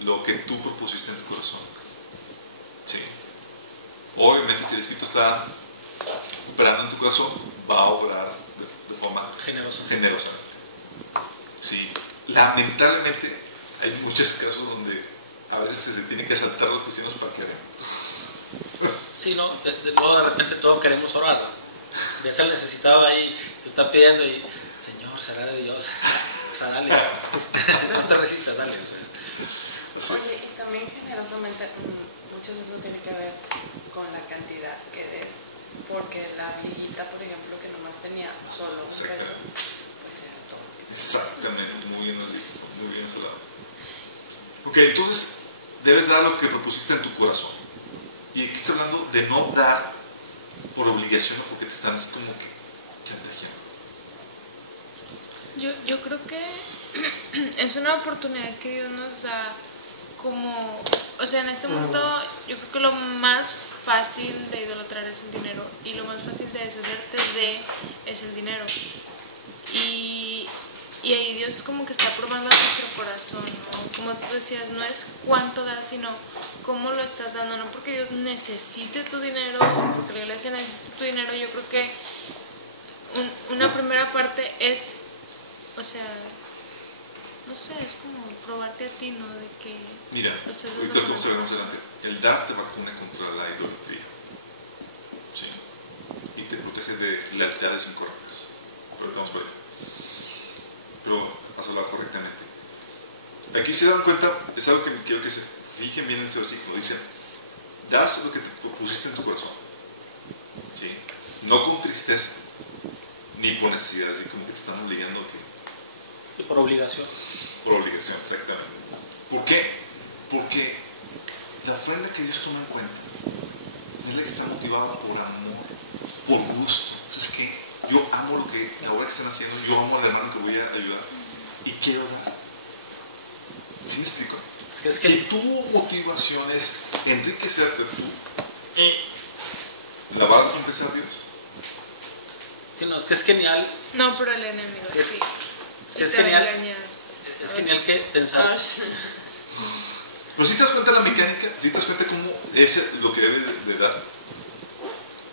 lo que tú propusiste en tu corazón. Sí. Obviamente, si el Espíritu está operando en tu corazón, va a obrar de forma generosa. Sí. Lamentablemente, hay muchos casos donde a veces se tiene que saltar los cristianos para que hagan. Sí, ¿no? Luego de repente todos queremos orar, ¿no? Ves al necesitado ahí, te está pidiendo y, Señor, será de Dios. O sea, dale. No te resistas, dale. Oye, y también generosamente, muchas veces tiene que ver con la cantidad que des. Porque la viejita, por ejemplo, que nomás tenía solo un peso, pues era todo. Exactamente, muy bien, muy bien salado. Ok, entonces debes dar lo que propusiste en tu corazón. Y aquí está hablando de no dar por obligación o porque te están como que chantajeando. Yo creo que es una oportunidad que Dios nos da como, o sea, en este mundo yo creo que lo más fácil de idolatrar es el dinero y lo más fácil de deshacerte de es el dinero. Y Y ahí Dios como que está probando nuestro corazón, ¿no? Como tú decías, no es cuánto das, sino cómo lo estás dando. No porque Dios necesite tu dinero, o porque la iglesia necesite tu dinero. Yo creo que una primera parte es, o sea, no sé, es como probarte a ti, ¿no? De que... Mira, ahorita lo vamos a ver más adelante. El dar te vacuna contra la idolatría. ¿Sí? Y te protege de lealtades incorrectas. Pero estamos por ahí. Pero has hablado correctamente. Aquí se dan cuenta, es algo que quiero que se fijen bien en ese versículo. Dice, das lo que te pusiste en tu corazón. ¿Sí? No con tristeza, ni por necesidad, así como que te están obligando a que... Y por obligación. Por obligación, exactamente. ¿Por qué? Porque la ofrenda que Dios toma en cuenta es la que está motivada por amor, por gusto. ¿Sabes qué? Yo amo lo que la obra que están haciendo, yo amo al hermano que voy a ayudar y quiero dar. ¿Sí me explico? Si tu motivación es enriquecerte tú y la va a recompensar Dios. Sí, no, es que es genial. No, pero el enemigo sí. Es genial. Es genial que pensar. Pero si te das cuenta de la mecánica, si te das cuenta cómo es lo que debe de dar.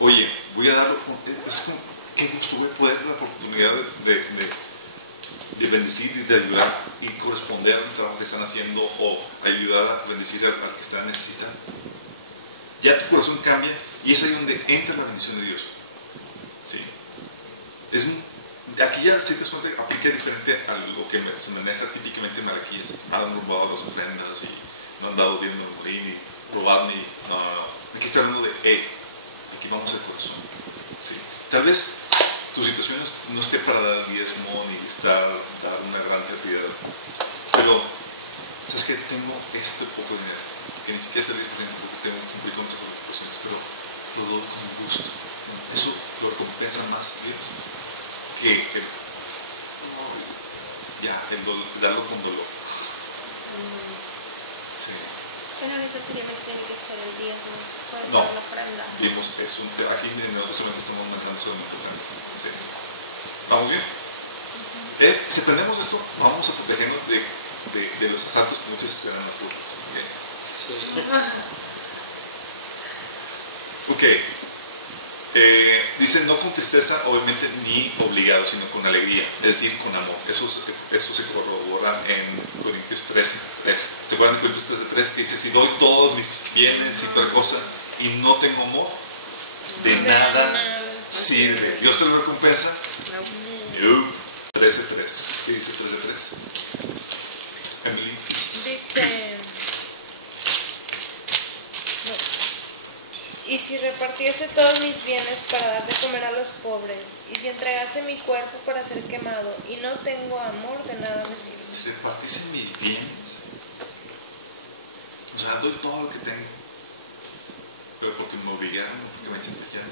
Oye, voy a darlo. Es como, qué gusto voy a poder tener la oportunidad de bendecir y de ayudar y corresponder al trabajo que están haciendo o ayudar a bendecir al que está necesitando. Ya tu corazón cambia y es ahí donde entra la bendición de Dios. ¿Sí? Aquí ya, si te das cuenta, aplica diferente a lo que se maneja típicamente en Malaquías. Han robado las ofrendas y no han dado bien en el molín y robarme. No. Aquí está hablando de, aquí vamos al corazón. ¿Sí? Tal vez tu situación no esté para dar el diezmo ni dar una gran cantidad, pero sabes que tengo este poco de dinero, que ni siquiera es el 10% porque tengo que cumplir con otras obligaciones, pero lo doy con gusto. Eso lo recompensa más Dios que darlo con dolor. Sí. Pero no necesariamente tiene que ser el diezmo, puede ser la ofrenda. Vimos eso. Aquí en el otro semestre estamos mandando solamente ofrendas. Sí. ¿Vamos bien? Si aprendemos esto, vamos a protegernos de los asaltos que muchas veces serán las brujas. Bien. Sí. Ok. Dice no con tristeza, obviamente, ni obligado, sino con alegría, es decir, con amor. Eso se corrobora en Corintios 13. ¿Se acuerdan de Corintios 13 que dice, si doy todos mis bienes y toda cosa y no tengo amor, de nada sirve? ¿Dios te lo recompensa? 13:3. ¿Qué dice 13:3? Emily. Dice... Y si repartiese todos mis bienes para dar de comer a los pobres, y si entregase mi cuerpo para ser quemado, y no tengo amor, de nada me sirve. Si repartiese mis bienes, o sea, doy todo lo que tengo, pero porque me obligaron, porque me chantajearon.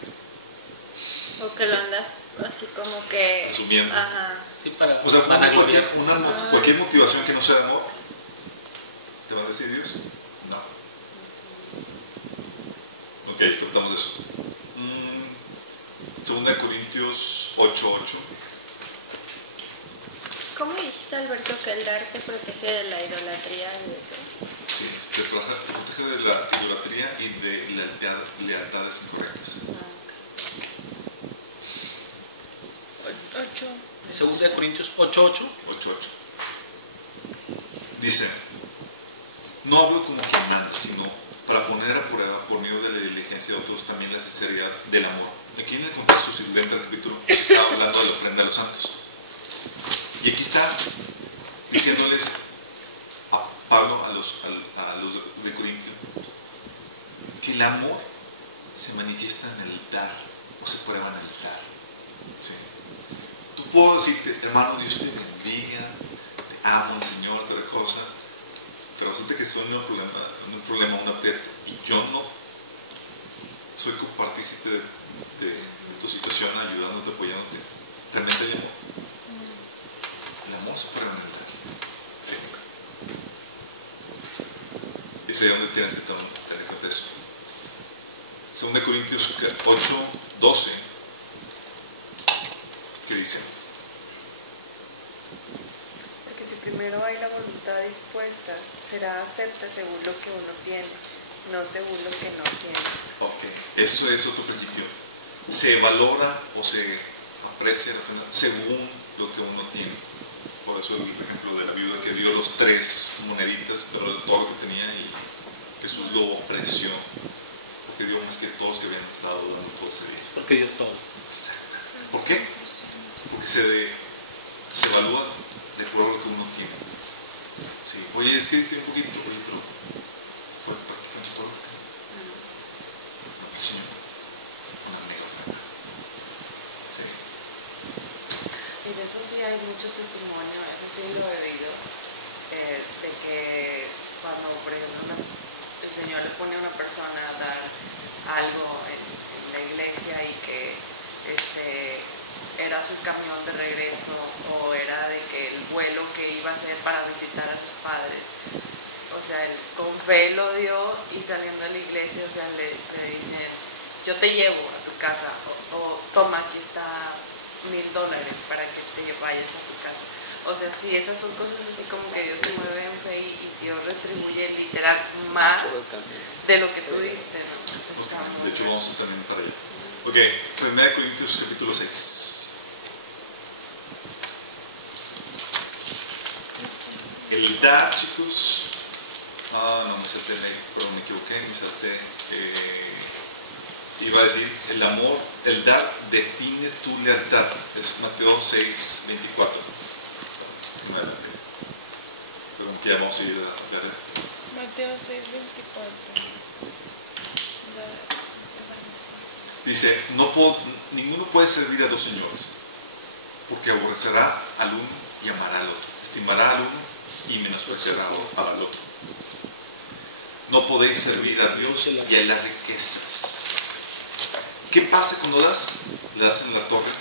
O que lo andas así como que... Asumiendo. Ajá. Sí, para o sea, cualquier motivación que no sea de amor, ¿te va a decir Dios? No. Ok, cortamos eso. 2 Corintios 8:8. ¿Cómo dijiste, Alberto, que el dar te protege de la idolatría? Sí, te protege de la idolatría y de lealtades incorrectas. Okay. 2 Corintios 8:8. Dice, no hablo como quien manda, sino para poner a prueba por medio de la diligencia de otros también la sinceridad del amor. Aquí en el contexto siguiente del capítulo está hablando de la ofrenda a los santos. Y aquí está diciéndoles a Pablo, a los de Corintio, que el amor se manifiesta en el dar o se prueba en el dar. ¿Sí? Tú puedo decirte, hermano, Dios te bendiga, te amo, Señor, toda cosa. Pero resulta que soy un problema, un aprieto, y yo no soy copartícipe de tu situación, ayudándote, apoyándote. Realmente hay amor. El amor se prueba en el dar. Sí. Y es ahí donde tienes que tener en cuenta eso. 2 Corintios 8:12, que dice: primero hay la voluntad dispuesta, será acepta según lo que uno tiene, no según lo que no tiene. Ok, eso es otro principio. Se valora o se aprecia según lo que uno tiene. Por eso el ejemplo de la viuda que dio los 3 moneditas, pero de todo lo que tenía, y Jesús lo apreció porque dio más que todos que habían estado dando todo ese día. Porque dio todo. ¿Por qué? Porque se evalúa de acuerdo a lo que uno tiene. Sí. Oye, es que dice un poquito, oye, pero ¿cuál practicamos por lo que? Sí. Una mega fan. Sí. Y de eso sí hay mucho testimonio, eso sí lo he oído, de que cuando, por ejemplo, el Señor le pone a una persona a dar algo en la iglesia y que era su camión de regreso o era de que el vuelo que iba a hacer para visitar a sus padres, o sea, él con fe lo dio, y saliendo de la iglesia, o sea, le dicen, yo te llevo a tu casa, o toma, aquí está $1,000 para que te vayas a tu casa. O sea, sí, esas son cosas así como que Dios te mueve en fe y Dios retribuye literal más de lo que tú diste, ¿no? Okay. De hecho, vamos a también para allá. Ok, 1 Corintios capítulo 6. El dar, chicos. No me salté, perdón, me equivoqué, me salté. Iba a decir, el amor, el dar define tu lealtad. Es Mateo 6, 24. Pero que ya vamos a ir a la red. Mateo 6, 24. Dice, ninguno puede servir a 2 señores, porque aborrecerá al uno y amará al otro, estimará al uno y menospreciará al otro. No podéis servir a Dios y a las riquezas. ¿Qué pasa cuando das? Le das en la torre.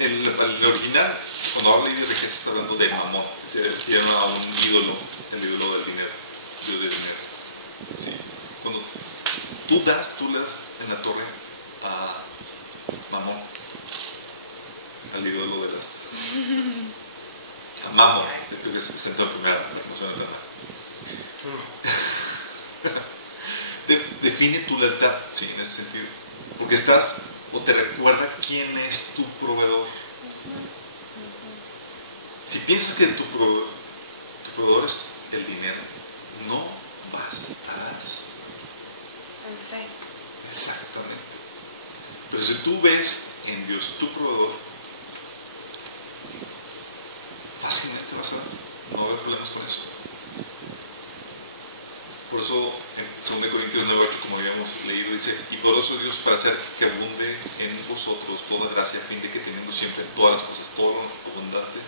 El original, cuando habla de riqueza, está hablando de mamón. Se refiere a un ídolo, el ídolo del dinero, Dios del dinero. ¿Sí? Cuando tú le das en la torre a mamón, al ídolo de las... a mamón, creo que se presentó en primera, no suena tan mal. Define tu lealtad, sí, en ese sentido, porque estás o te recuerda quién es tu proveedor. Si piensas que tu proveedor es el dinero, no vas a dar. En fe. Exactamente. Pero si tú ves en Dios tu proveedor, fácilmente vas a dar. No va a haber problemas con eso. Por eso en 2 Corintios 9:8, como habíamos leído, dice, y poderoso Dios para hacer que abunde en vosotros toda gracia, a fin de que teniendo siempre todas las cosas, todo lo abundante,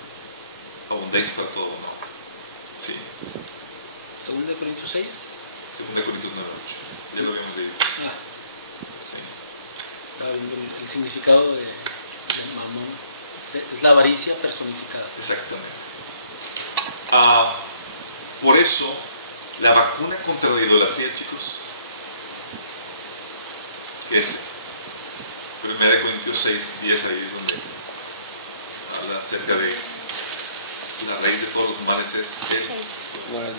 abundéis para todo, ¿no? Sí. 2 Corintios 6. 2 Corintios 9:8. Ya lo habíamos leído. Sí. Estaba viendo el significado de mamón. Es la avaricia personificada. Exactamente. Por eso, la vacuna contra la idolatría, chicos, es 1 Corintios 6, 10, ahí es donde habla acerca de la raíz de todos los males es el amor.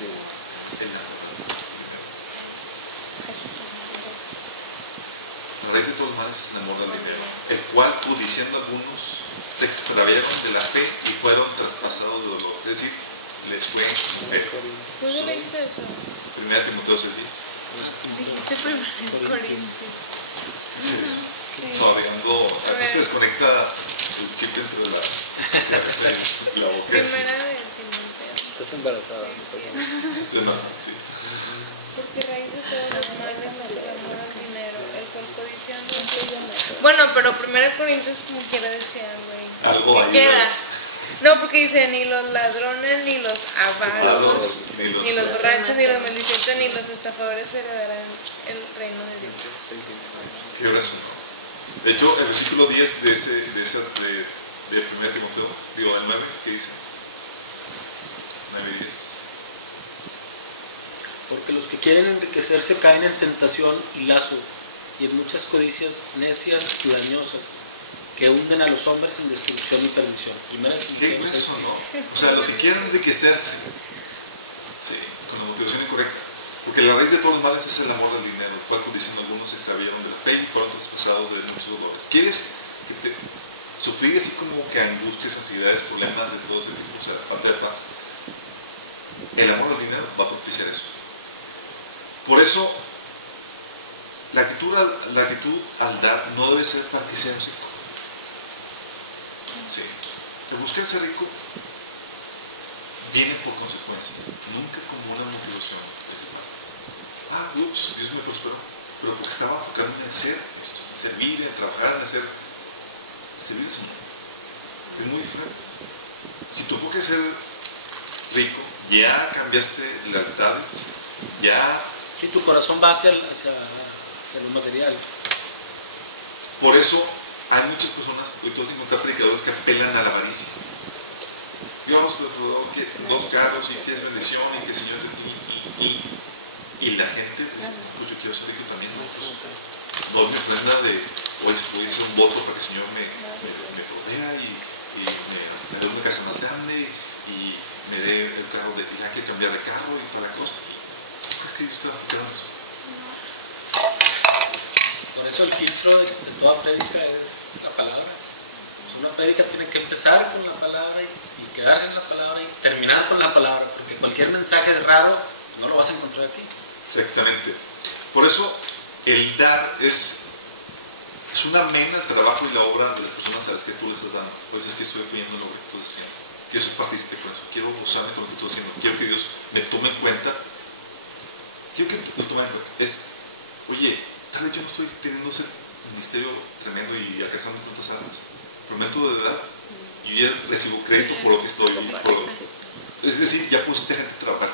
La raíz de todos los males es el amor al dinero, el cual, codiciando algunos, se extraviaron de la fe y fueron traspasados de dolor. Es decir, les fue feo. ¿Tú no leíste eso? 1 Timoteo 6:10. Dijiste 1 Corintios. Sí. Sorry, a veces se desconecta el chip entre la cabeza y la boca. Primera de Timoteo. Estás embarazada. Sí. Porque raíz de todos los males es el amor al dinero, el cual codiciando. Bueno, pero 1 Corintios como quiera decir algo ahí. Algo ¿Qué ahí, queda? No, porque dice ni los ladrones, ni los avaros, ni los borrachos, ni los maldicientes, ni los estafadores heredarán el reino de Dios. Qué oración. De hecho, el versículo 10 de 1 Timoteo, digo, el 9, ¿qué dice? 9 y 10. Porque los que quieren enriquecerse caen en tentación y lazo, y en muchas codicias necias y dañosas, que hunden a los hombres en destrucción y perdición. ¿Qué grueso, no? O sea, los que quieren enriquecerse, sí, con la motivación incorrecta. Porque la raíz de todos los males es el amor al dinero, el cual condicionó algunos se extraviaron de la fe y fueron traspasados de muchos dolores. ¿Quieres que te sufrir así como que angustias, ansiedades, problemas de todo ese tipo, o sea, falta de paz? El amor al dinero va a propiciar eso. Por eso, la actitud al dar no debe ser para que seas rico. Sí. El buscar ser rico viene por consecuencia, nunca como una motivación principal. Dios me prosperó, pero porque estaba enfocado en hacer esto, en servir, en trabajar, en servir al Señor. Es muy diferente. Si tu enfoque es ser rico, ya cambiaste lealtades, ya... Sí, tu corazón va hacia lo material. Por eso hay muchas personas, hoy tú vas a encontrar predicadores que apelan a la avaricia. Dios te rodó 2 carros y tienes bendición y que el Señor y la gente, pues yo quiero ser rico también. No me ofrenda de hoy voy a hacer un voto para que el Señor me provea y me dé una casa más grande y me dé el carro de ya que cambiar de carro y para cosas. ¿Crees que Dios está enfocado en eso? Por eso el filtro de toda prédica es la palabra. Una prédica tiene que empezar con la palabra y quedarse en la palabra y terminar con la palabra, porque cualquier mensaje raro no lo vas a encontrar aquí. Exactamente. Por eso el dar es una amén al trabajo y la obra de las personas a las que tú le estás dando. Por eso es que estoy pidiendo lo que tú estás haciendo. Quiero ser partícipe con eso. Quiero gozarme con lo que estoy haciendo. Quiero que Dios me tome en cuenta. Quiero que lo tome en cuenta. Oye, tal vez yo no estoy teniendo ese ministerio tremendo y alcanzando tantas almas. Prometo de dar. Yo ya recibo crédito por lo que estoy. Es decir, ya pusiste gente a trabajar.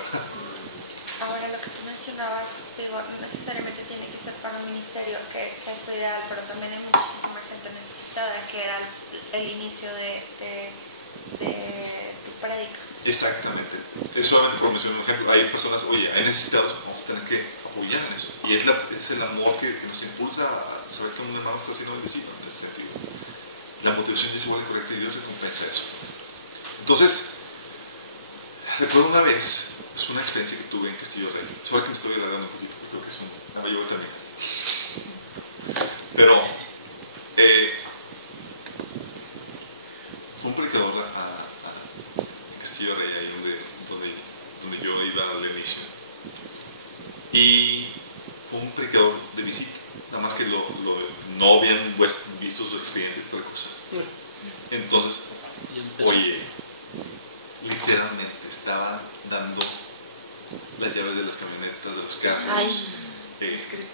Ahora lo que tú mencionabas, digo, no necesariamente tiene que ser para un ministerio, que es lo ideal, pero también hay muchísima gente necesitada, que era el inicio de tu prédica. Exactamente. Es solamente por mencionar un ejemplo. Hay personas, oye, hay necesitados, vamos a tener que apoyar en eso. Y es el amor que nos impulsa a saber que un hermano está siendo bendecido en ese sentido. La motivación es igual de correcta y Dios recompensa eso. Entonces, recuerdo una vez, es una experiencia que tuve en Castillo Rey. Solo que me estoy alargando un poquito, creo que es una mayor también. Pero, fue un predicador a Castillo Rey, ahí donde yo iba al inicio. Y fue un predicador de visita, nada más que no habían visto sus expedientes, otra cosa. Entonces, oye, literalmente estaba dando las llaves de las camionetas, de los carros,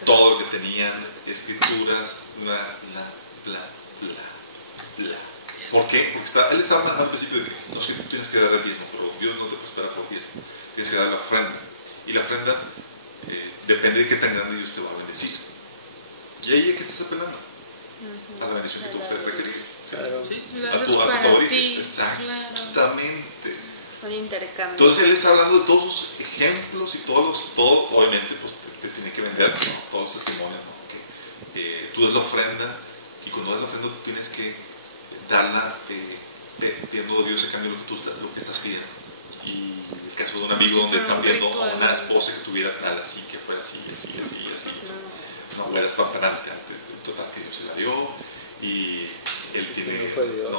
todo lo que tenían, escrituras, bla. ¿Por qué? Porque él estaba hablando al principio de que no es que tú tienes que dar el diezmo, pero Dios no te prospera por diezmo, tienes que dar la ofrenda. Y la ofrenda depende de qué tan grande Dios te va a bendecir. Y ahí es que estás apelando a la bendición que tú vas a requerir. Claro. Sí. A tu avaricia. Exactamente. Un intercambio. Entonces él está hablando de todos sus ejemplos y todo obviamente pues te tiene que vender, ¿no? Todos los testimonios, ¿no? Que tú das la ofrenda y cuando das la ofrenda tú tienes que darla pidiendo a Dios a cambio de lo que estás pidiendo. Y el caso de un amigo donde están viendo a una esposa que tuviera tal así, que fuera así. No, era espampanante antes, total que Dios se la dio y él tiene... No fue Dios.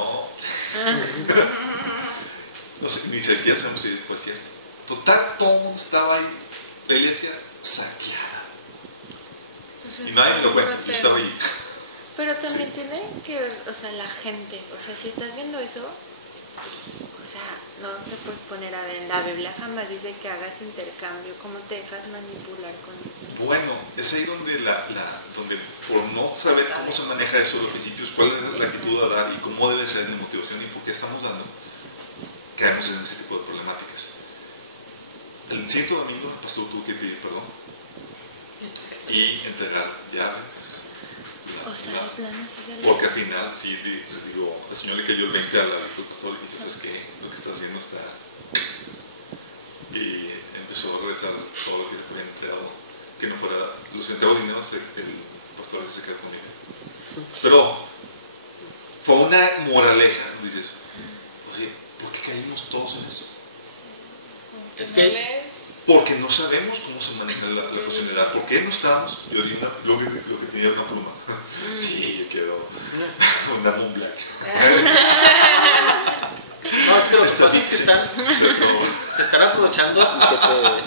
No sé, ni siquiera sabemos si fue cierto. Total, todo el mundo estaba ahí, la iglesia saqueada. Y nadie me lo cuenta, yo estaba ahí. Pero también tiene que ver, o sea, la gente, o sea, si estás viendo eso, pues, o sea, no te puedes poner a ver, en la Biblia jamás dice que hagas intercambio, ¿cómo te dejas manipular con eso? Bueno, es ahí donde donde por no saber cómo se maneja eso, los principios, cuál es la actitud a dar y cómo debe ser la motivación y por qué estamos dando, caemos en ese tipo de problemáticas. El siguiente domingo el pastor tuvo que pedir perdón y entregar llaves. O sea, de plano sí se le... Porque al final, sí, digo, el Señor le cayó el 20 al pastor y dijo, ¿sabes qué? Lo que está haciendo está... Y empezó a regresar todo lo que le había entregado, que no fuera... Los entregó dinero, el pastor se quedó con dinero. Pero fue una moraleja, dices, oye, ¿por qué caímos todos en eso? Es No que lees. Porque no sabemos cómo se maneja la cuestión de edad. ¿Por qué no estamos? Yo diría lo que tenía era una pluma. Sí, yo quiero una Moon Black. no, es que lo que pasa es que se están aprovechando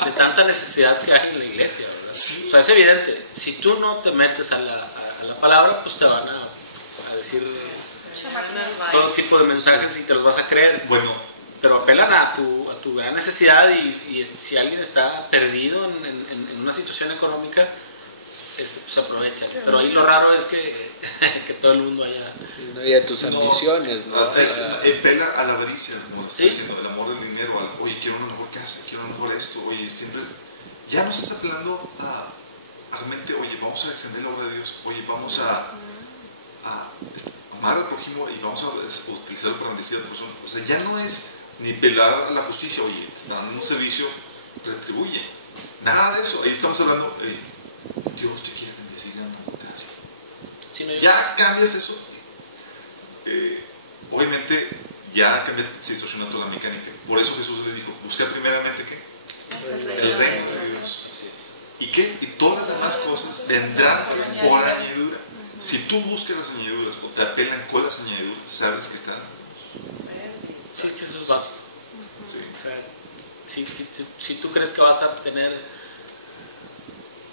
de tanta necesidad que hay en la iglesia, ¿verdad? Sí. O sea, es evidente, si tú no te metes a la palabra, pues te van a decir todo tipo de mensajes y te los vas a creer. Bueno, pero apelan a tu gran necesidad y si alguien está perdido en una situación económica, pues se aprovecha. Pero ahí lo raro es que todo el mundo haya... Y a tus ambiciones, ¿no? Apela a la avaricia, como lo estoy ¿Sí? diciendo, el amor del dinero, oye, quiero una mejor casa, quiero una mejor esto, oye, siempre... Ya no estás apelando a realmente, oye, vamos a extender la obra de Dios, oye, vamos a amar al prójimo y vamos a utilizarlo para bendecir a la persona. O sea, ya no es ni pelar a la justicia, oye, te están dando un servicio, retribuye. Nada de eso. Ahí estamos hablando, Dios te quiere bendecir en abundancia. Sí, no, Ya cambias eso. Obviamente, ya cambia la situación natural, la mecánica. Por eso Jesús les dijo: busca primeramente ¿qué? El reino de Dios. ¿Y qué? Y todas las demás cosas vendrán por añadidura. Si tú buscas las añadiduras o te apelan con las añadiduras, sabes que están. Sí, que eso es básico. Sí. O sea, si tú crees que vas a tener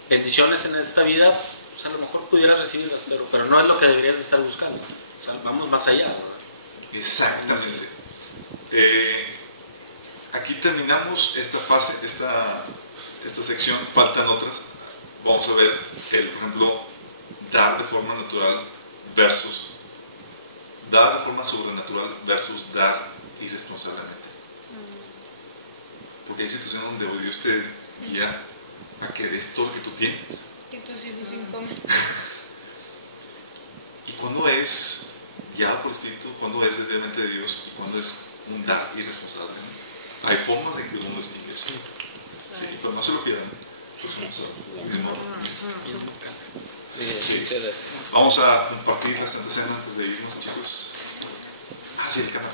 bendiciones en esta vida, pues a lo mejor pudieras recibirlas, pero no es lo que deberías estar buscando. O sea, vamos más allá, ¿verdad? Exactamente. Aquí terminamos esta fase, esta sección. Faltan otras. Vamos a ver por ejemplo, dar de forma natural versus dar de forma sobrenatural versus dar irresponsablemente. Porque hay situaciones donde Dios te guía a que des todo lo que tú tienes. Y tus hijos sin comer. ¿Y cuándo es guiado por el Espíritu? ¿Cuándo es realmente de Dios? ¿Y cuándo es un dar irresponsable? Hay formas de que uno distingue eso. Sí, pero no se lo pierdan. Sí. Muchas gracias. Vamos a compartir la Santa Cena antes de irnos, chicos. Sí, el canal.